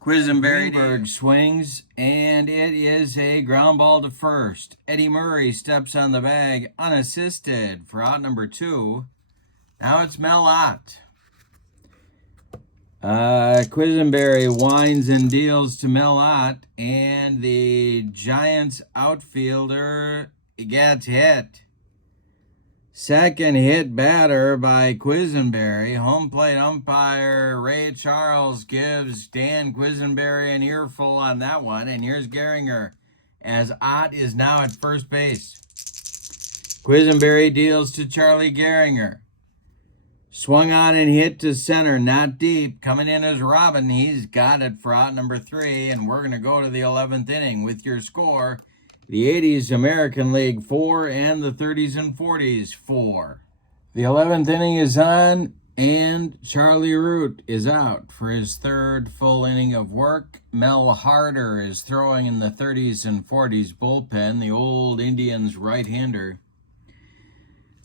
Quisenberry swings, and it is a ground ball to first. Eddie Murray steps on the bag unassisted for out number 2. Now it's Mel Ott. Quisenberry winds and deals to Mel Ott, and the Giants outfielder gets hit. Second hit batter by Quisenberry. Home plate umpire Ray Charles gives Dan Quisenberry an earful on that one. And here's Gehringer, as Ott is now at first base. Quisenberry deals to Charlie Gehringer. Swung on and hit to center, not deep. Coming in as Robin. He's got it for out number 3. And we're going to go to the 11th inning with your score. The 80s American League 4 and the 30s and 40s 4. The 11th inning is on, and Charlie Root is out for his 3rd full inning of work. Mel Harder is throwing in the 30s and 40s bullpen, the old Indians right-hander.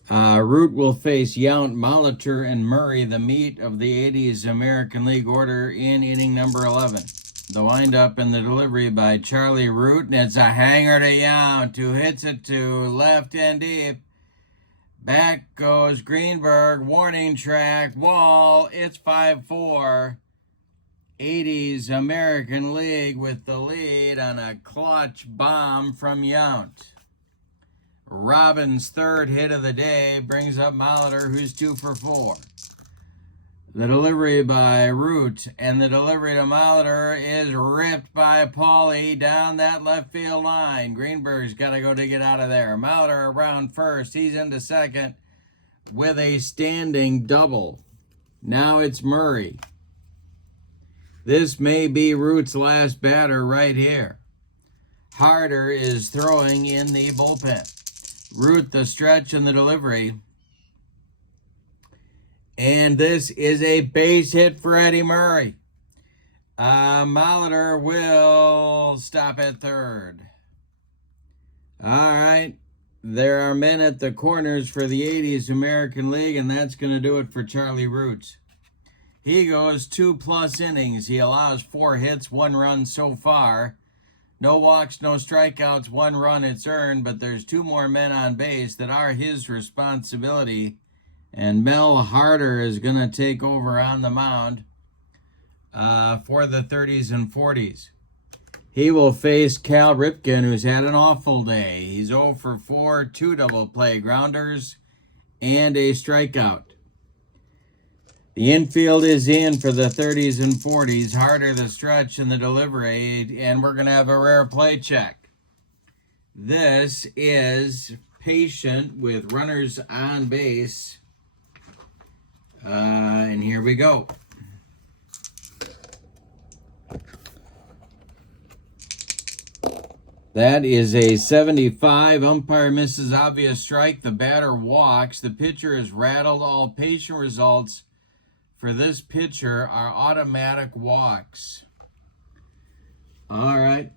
Root will face Yount, Molitor, and Murray, the meat of the 80s American League order, in inning number 11. The windup and the delivery by Charlie Root, and it's a hanger to Yount, who hits it to left and deep. Back goes Greenberg, warning track, wall, it's 5-4. 80s American League with the lead on a clutch bomb from Yount. Robin's 3rd hit of the day brings up Molitor, who's 2 for 4. The delivery by Root and the delivery to Molitor is ripped by Paulie down that left field line. Greenberg's got to go to get out of there. Molitor around first. He's into second with a standing double. Now it's Murray. This may be Root's last batter right here. Harder is throwing in the bullpen. Root the stretch and the delivery. And this is a base hit for Eddie Murray. Molitor will stop at 3rd. All right. There are men at the corners for the 80s American League, and that's going to do it for Charlie Root. He goes 2+ innings. He allows 4 hits, 1 run so far. No walks, no strikeouts, 1 run it's earned, but there's 2 more men on base that are his responsibility. And Mel Harder is going to take over on the mound for the 30s and 40s. He will face Cal Ripken, who's had an awful day. He's 0 for 4, 2 double play grounders, and a strikeout. The infield is in for the 30s and 40s. Harder the stretch and the delivery, and we're going to have a rare play check. This is Patient with runners on base. And here we go. That is a 75. Umpire misses obvious strike. The batter walks. The pitcher is rattled. All Patient results for this pitcher are automatic walks. All right.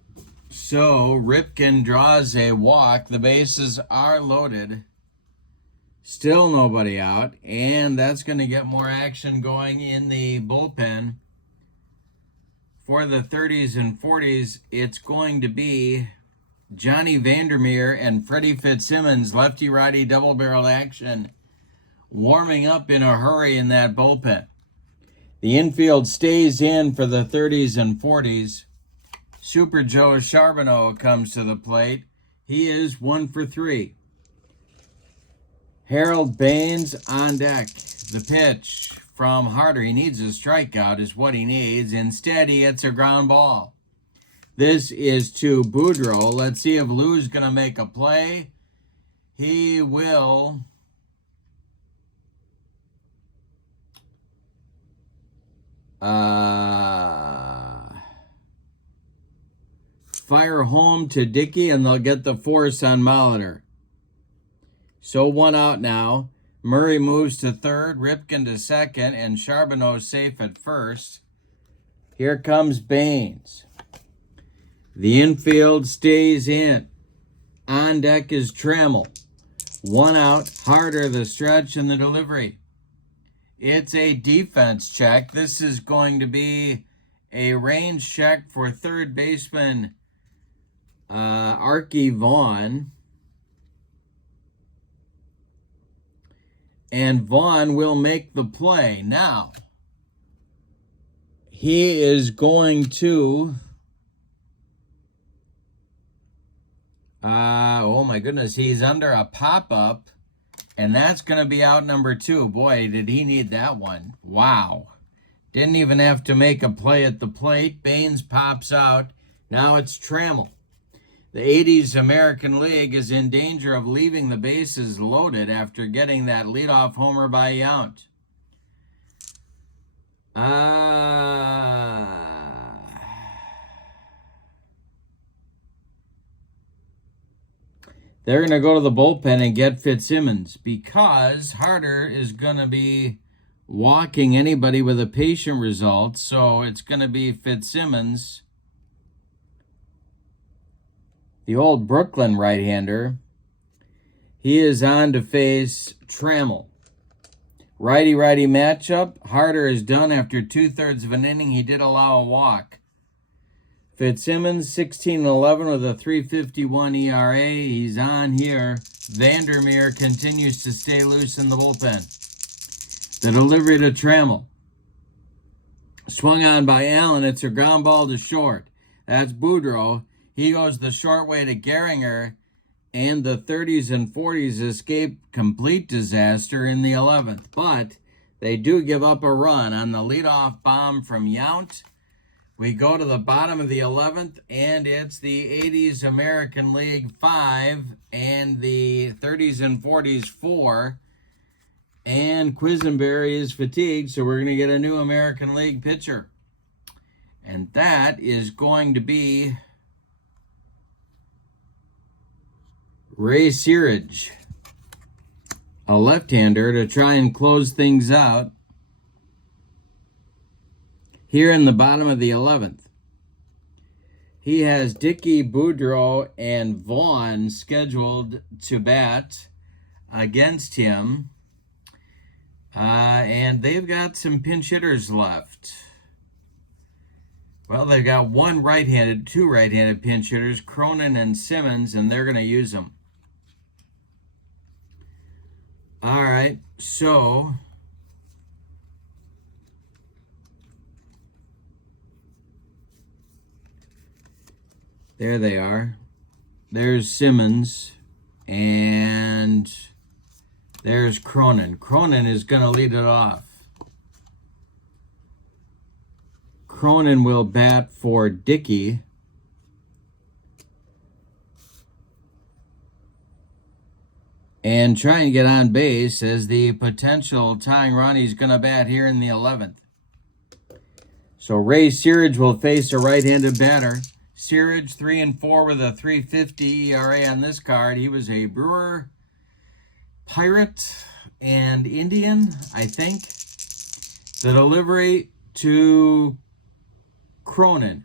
So Ripken draws a walk. The bases are loaded. Still nobody out, and that's going to get more action going in the bullpen. For the 30s and 40s, it's going to be Johnny Vandermeer and Freddie Fitzsimmons, lefty-righty double-barreled action, warming up in a hurry in that bullpen. The infield stays in for the 30s and 40s. Super Joe Charbonneau comes to the plate. He is 1 for 3. Harold Baines on deck. The pitch from Harder. He needs a strikeout is what he needs. Instead, he hits a ground ball. This is to Boudreau. Let's see if Lou's going to make a play. He will. Fire home to Dickey, and they'll get the force on Molitor. So 1 out now. Murray moves to third, Ripken to second, and Charbonneau safe at first. Here comes Baines. The infield stays in. On deck is Trammell. 1 out, Harder the stretch and the delivery. It's a defense check. This is going to be a range check for third baseman Archie Vaughn. And Vaughn will make the play. Now, he is going to... oh my goodness, he's under a pop-up. And that's going to be out number 2. Boy, did he need that one. Wow. Didn't even have to make a play at the plate. Baines pops out. Now it's Trammell. The 80s American League is in danger of leaving the bases loaded after getting that leadoff homer by Yount. They're going to go to the bullpen and get Fitzsimmons because Harder is going to be walking anybody with a patient result. So it's going to be Fitzsimmons, the old Brooklyn right-hander. He is on to face Trammell. Righty-righty matchup. Harder is done after 2/3 of an inning. He did allow a walk. Fitzsimmons, 16-11 with a 3.51 ERA. He's on here. Vandermeer continues to stay loose in the bullpen. The delivery to Trammell. Swung on by Allen. It's a ground ball to short. That's Boudreau. He goes the short way to Gehringer. And the 30s and 40s escape complete disaster in the 11th. But they do give up a run on the leadoff bomb from Yount. We go to the bottom of the 11th, and it's the 80s American League 5 and the 30s and 40s 4. And Quisenberry is fatigued, so we're going to get a new American League pitcher. And that is going to be Ray Searage, a left-hander, to try and close things out here in the bottom of the 11th. He has Dickey, Boudreau, and Vaughn scheduled to bat against him. And they've got some pinch hitters left. Well, they've got two right-handed pinch hitters, Cronin and Simmons, and they're going to use them. All right, so there they are. There's Simmons, and there's Cronin. Cronin is going to lead it off. Cronin will bat for Dickey. And try and get on base as the potential tying run. He's going to bat here in the 11th. So Ray Searage will face a right-handed batter. Searage 3-4 with a 3.50 ERA on this card. He was a Brewer, Pirate, and Indian, I think. The delivery to Cronin.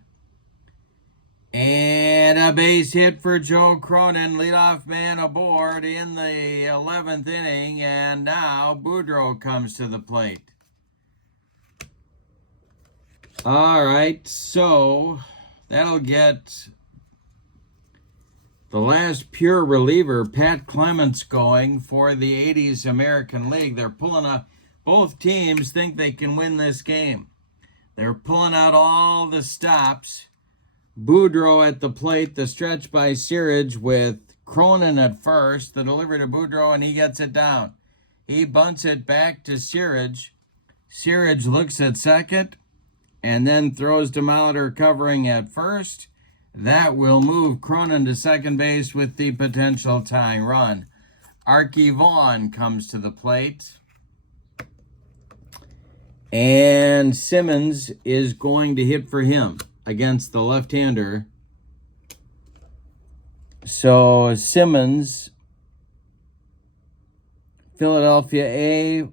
And a base hit for Joe Cronin, leadoff man aboard in the 11th inning. And now Boudreau comes to the plate. All right, so that'll get the last pure reliever, Pat Clements, going for the 80s American League. They're pulling up. Both teams think they can win this game. They're pulling out all the stops. Boudreau at the plate, the stretch by Searage with Cronin at first, the delivery to Boudreau, and he gets it down. He bunts it back to Searage. Searage looks at second and then throws to Molitor covering at first. That will move Cronin to second base with the potential tying run. Archie Vaughn comes to the plate. And Simmons is going to hit for him against the left-hander. So Simmons, Philadelphia A,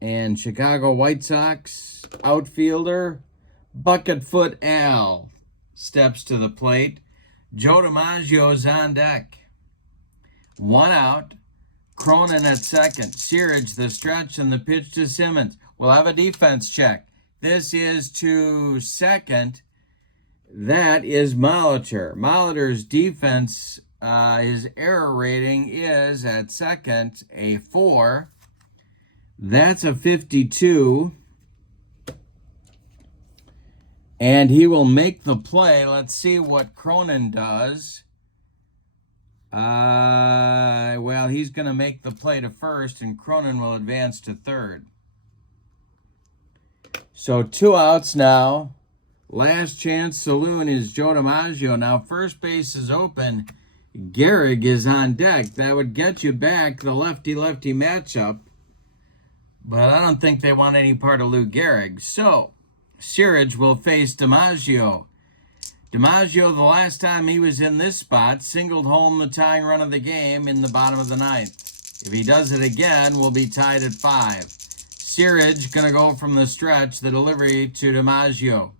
and Chicago White Sox outfielder Bucketfoot Al steps to the plate. Joe DiMaggio's on deck. 1 out. Cronin at second. Searage the stretch and the pitch to Simmons. We'll have a defense check. This is to second. That is Molitor. Molitor's defense, his error rating is at second a 4. That's a 52. And he will make the play. Let's see what Cronin does. Well, he's going to make the play to first, and Cronin will advance to third. So 2 outs now. Last chance saloon is Joe DiMaggio. Now first base is open. Gehrig is on deck. That would get you back the lefty-lefty matchup. But I don't think they want any part of Lou Gehrig. So Searage will face DiMaggio. DiMaggio, the last time he was in this spot, singled home the tying run of the game in the bottom of the 9th. If he does it again, we'll be tied at 5. Searage going to go from the stretch, the delivery to DiMaggio.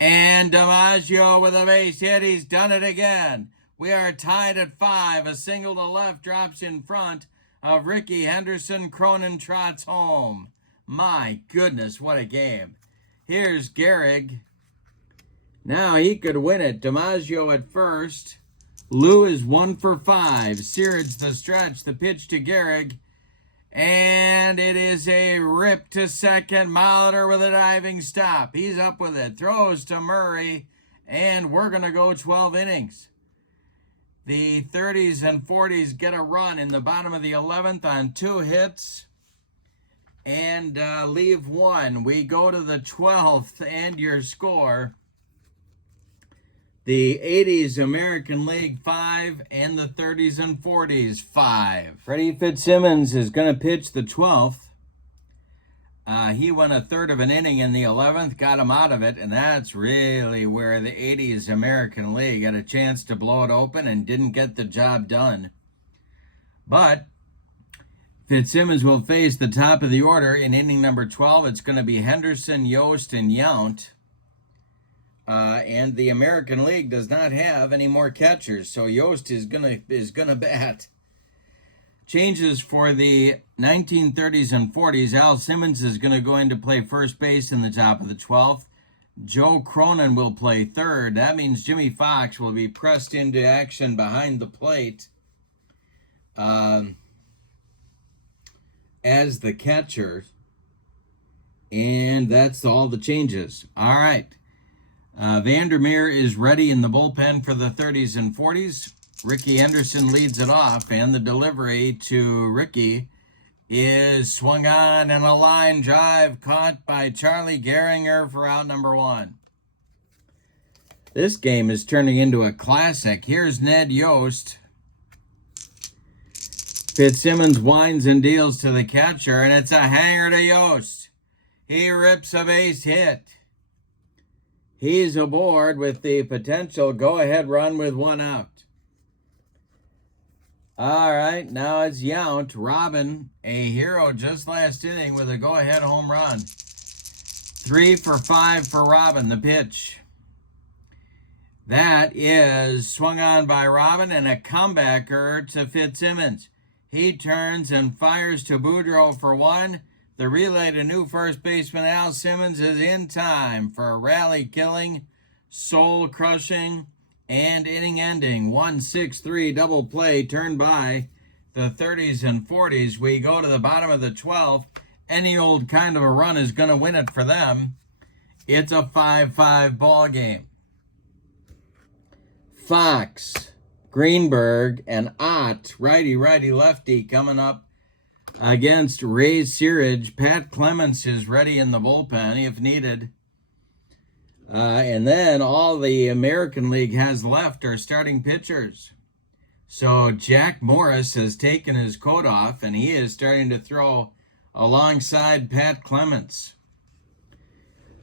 And DiMaggio with a base hit. He's done it again. We are tied at 5. A single to left drops in front of Ricky Henderson. Cronin trots home. My goodness, what a game. Here's Gehrig. Now he could win it. DiMaggio at first. Lou is 1 for 5. Searage the stretch, the pitch to Gehrig. And it is a rip to second. Molitor with a diving stop. He's up with it. Throws to Murray. And we're going to go 12 innings. The 30s and 40s get a run in the bottom of the 11th on 2 hits. And leave 1. We go to the 12th and your score. The 80s American League 5 and the 30s and 40s 5. Freddie Fitzsimmons is going to pitch the 12th. He went a third of an inning in the 11th, got him out of it, and that's really where the 80s American League had a chance to blow it open and didn't get the job done. But Fitzsimmons will face the top of the order in inning number 12. It's going to be Henderson, Yost, and Yount. And the American League does not have any more catchers, so Yost is gonna bat. Changes for the 1930s and 40s. Al Simmons is going to go in to play first base in the top of the 12th. Joe Cronin will play third. That means Jimmy Fox will be pressed into action behind the plate as the catcher. And that's all the changes. All right. Vandermeer is ready in the bullpen for the 30s and 40s. Ricky Henderson leads it off, and the delivery to Ricky is swung on and a line drive caught by Charlie Gehringer for out number 1. This game is turning into a classic. Here's Ned Yost. Fitzsimmons winds and deals to the catcher, and it's a hanger to Yost. He rips a base hit. He's aboard with the potential go-ahead run with 1 out. All right, now it's Yount. Robin, a hero just last inning with a go-ahead home run. 3 for 5 for Robin, the pitch. That is swung on by Robin and a comebacker to Fitzsimmons. He turns and fires to Boudreaux for 1. The relay to new first baseman Al Simmons is in time for a rally-killing, soul-crushing, and inning-ending 1-6-3 double play turned by the 30s and 40s. We go to the bottom of the 12th. Any old kind of a run is going to win it for them. It's a 5-5 ball game. Fox, Greenberg, and Ott, righty-lefty, coming up against Ray Searage. Pat Clements is ready in the bullpen if needed. And then all the American League has left are starting pitchers. So Jack Morris has taken his coat off, and he is starting to throw alongside Pat Clements.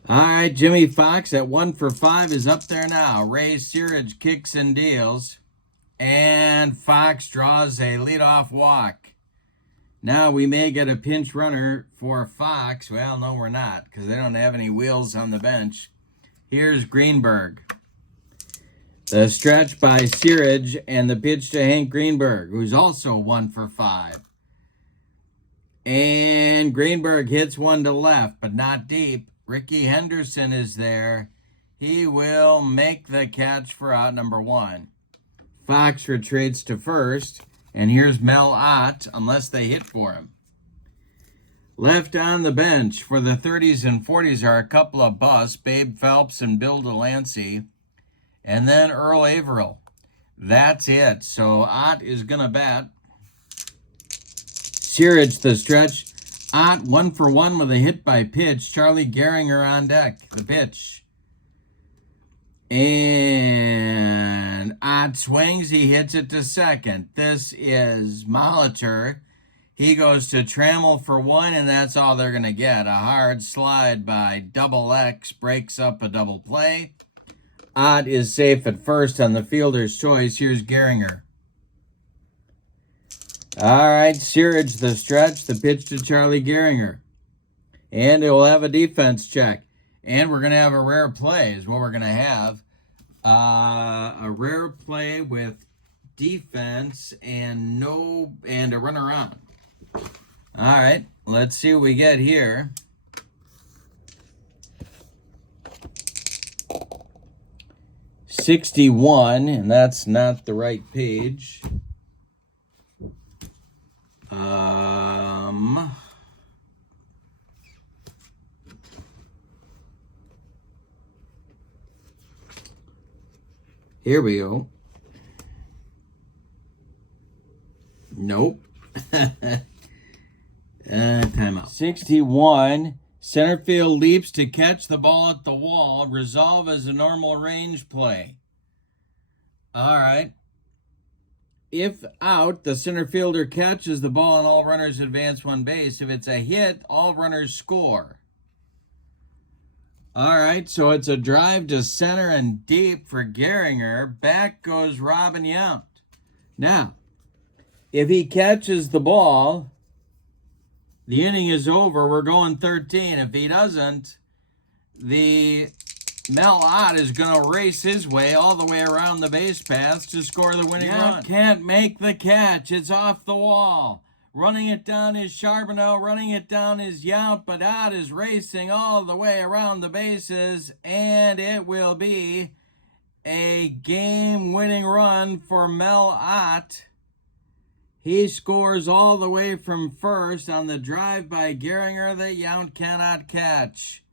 All right, Jimmy Fox at 1 for 5 is up there now. Ray Searage kicks and deals, and Fox draws a leadoff walk. Now we may get a pinch runner for Fox. Well, no, we're not, because they don't have any wheels on the bench. Here's Greenberg. The stretch by Searage and the pitch to Hank Greenberg, who's also 1 for 5. And Greenberg hits one to left, but not deep. Ricky Henderson is there. He will make the catch for out number 1. Fox retreats to first, and here's Mel Ott, unless they hit for him. Left on the bench for the 30s and 40s are a couple of busts, Babe Phelps and Bill Delancey, and then Earl Averill. That's it. So Ott is going to bat. Searage the stretch. Ott 1 for 1 with a hit by pitch. Charlie Gehringer on deck. The pitch. And Ott swings. He hits it to second. This is Molitor. He goes to Trammell for 1, and that's all they're going to get. A hard slide by Double X breaks up a double play. Ott is safe at first on the fielder's choice. Here's Gehringer. All right, Searage the stretch, the pitch to Charlie Gehringer. And it will have a defense check. And we're going to have a rare play is what we're going to have. A rare play with defense and a runner on. All right, let's see what we get here. '61, and that's not the right page. Here we go. Nope. Timeout. 61. Center field leaps to catch the ball at the wall. Resolve as a normal range play. All right. If out, the center fielder catches the ball and all runners advance 1 base. If it's a hit, all runners score. All right, so it's a drive to center and deep for Gehringer. Back goes Robin Yount. Now, if he catches the ball, the inning is over. We're going 13. If he doesn't, the Mel Ott is going to race his way all the way around the base paths to score the winning run. Can't make the catch. It's off the wall. Running it down is Charbonneau. Running it down is Yount. But Ott is racing all the way around the bases. And it will be a game-winning run for Mel Ott. He scores all the way from first on the drive by Gehringer that Yount cannot catch.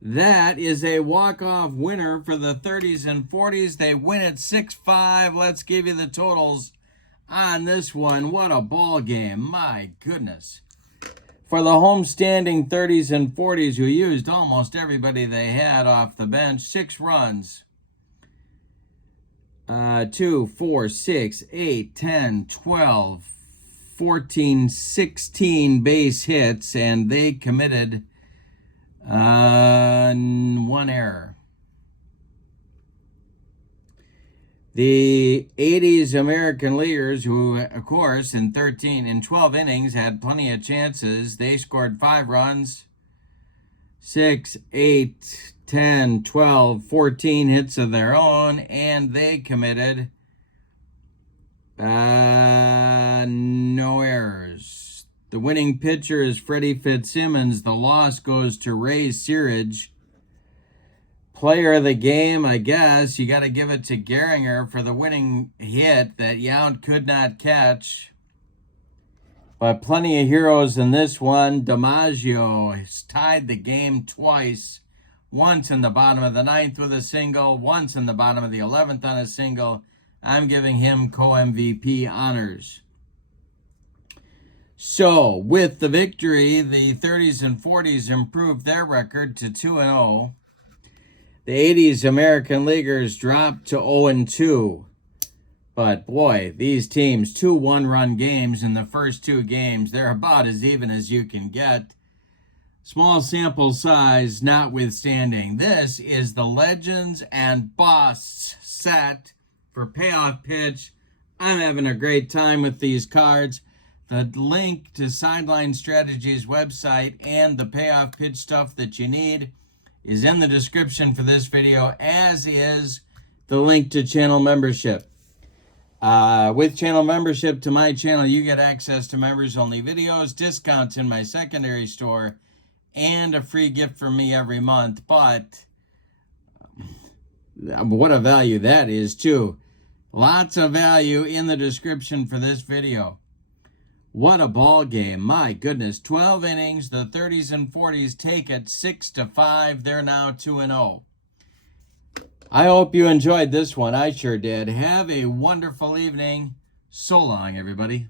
That is a walk-off winner for the 30s and 40s. They win it 6-5. Let's give you the totals on this one. What a ball game. My goodness. For the homestanding 30s and 40s who used almost everybody they had off the bench, 6 runs. 2, 4, 6, 8, 10, 12, 14, 16 base hits, and they committed 1 error. The 80s American Leaguers, who, of course, in 12 innings had plenty of chances, they scored 5 runs, 6, 8, 10, 12, 14 hits of their own, and they committed no errors. The winning pitcher is Freddie Fitzsimmons. The loss goes to Ray Searage. Player of the game, I guess, you got to give it to Gehringer for the winning hit that Yount could not catch. But plenty of heroes in this one. DiMaggio has tied the game twice. Once in the bottom of the 9th with a single. Once in the bottom of the 11th on a single. I'm giving him co-MVP honors. So, with the victory, the 30s and 40s improved their record to 2-0. The 80s American Leaguers dropped to 0-2. But boy, these teams, 2 one-run games in the first 2 games, they're about as even as you can get. Small sample size notwithstanding. This is the Legends and Busts set for Payoff Pitch. I'm having a great time with these cards. The link to Sideline Strategies website and the Payoff Pitch stuff that you need is in the description for this video, as is the link to channel membership. With channel membership to my channel, you get access to members-only videos, discounts in my secondary store, and a free gift from me every month. But what a value that is, too. Lots of value in the description for this video. What a ball game. My goodness. 12 innings. The 30s and 40s take it 6-5. They're now 2-0. I hope you enjoyed this one. I sure did. Have a wonderful evening. So long, everybody.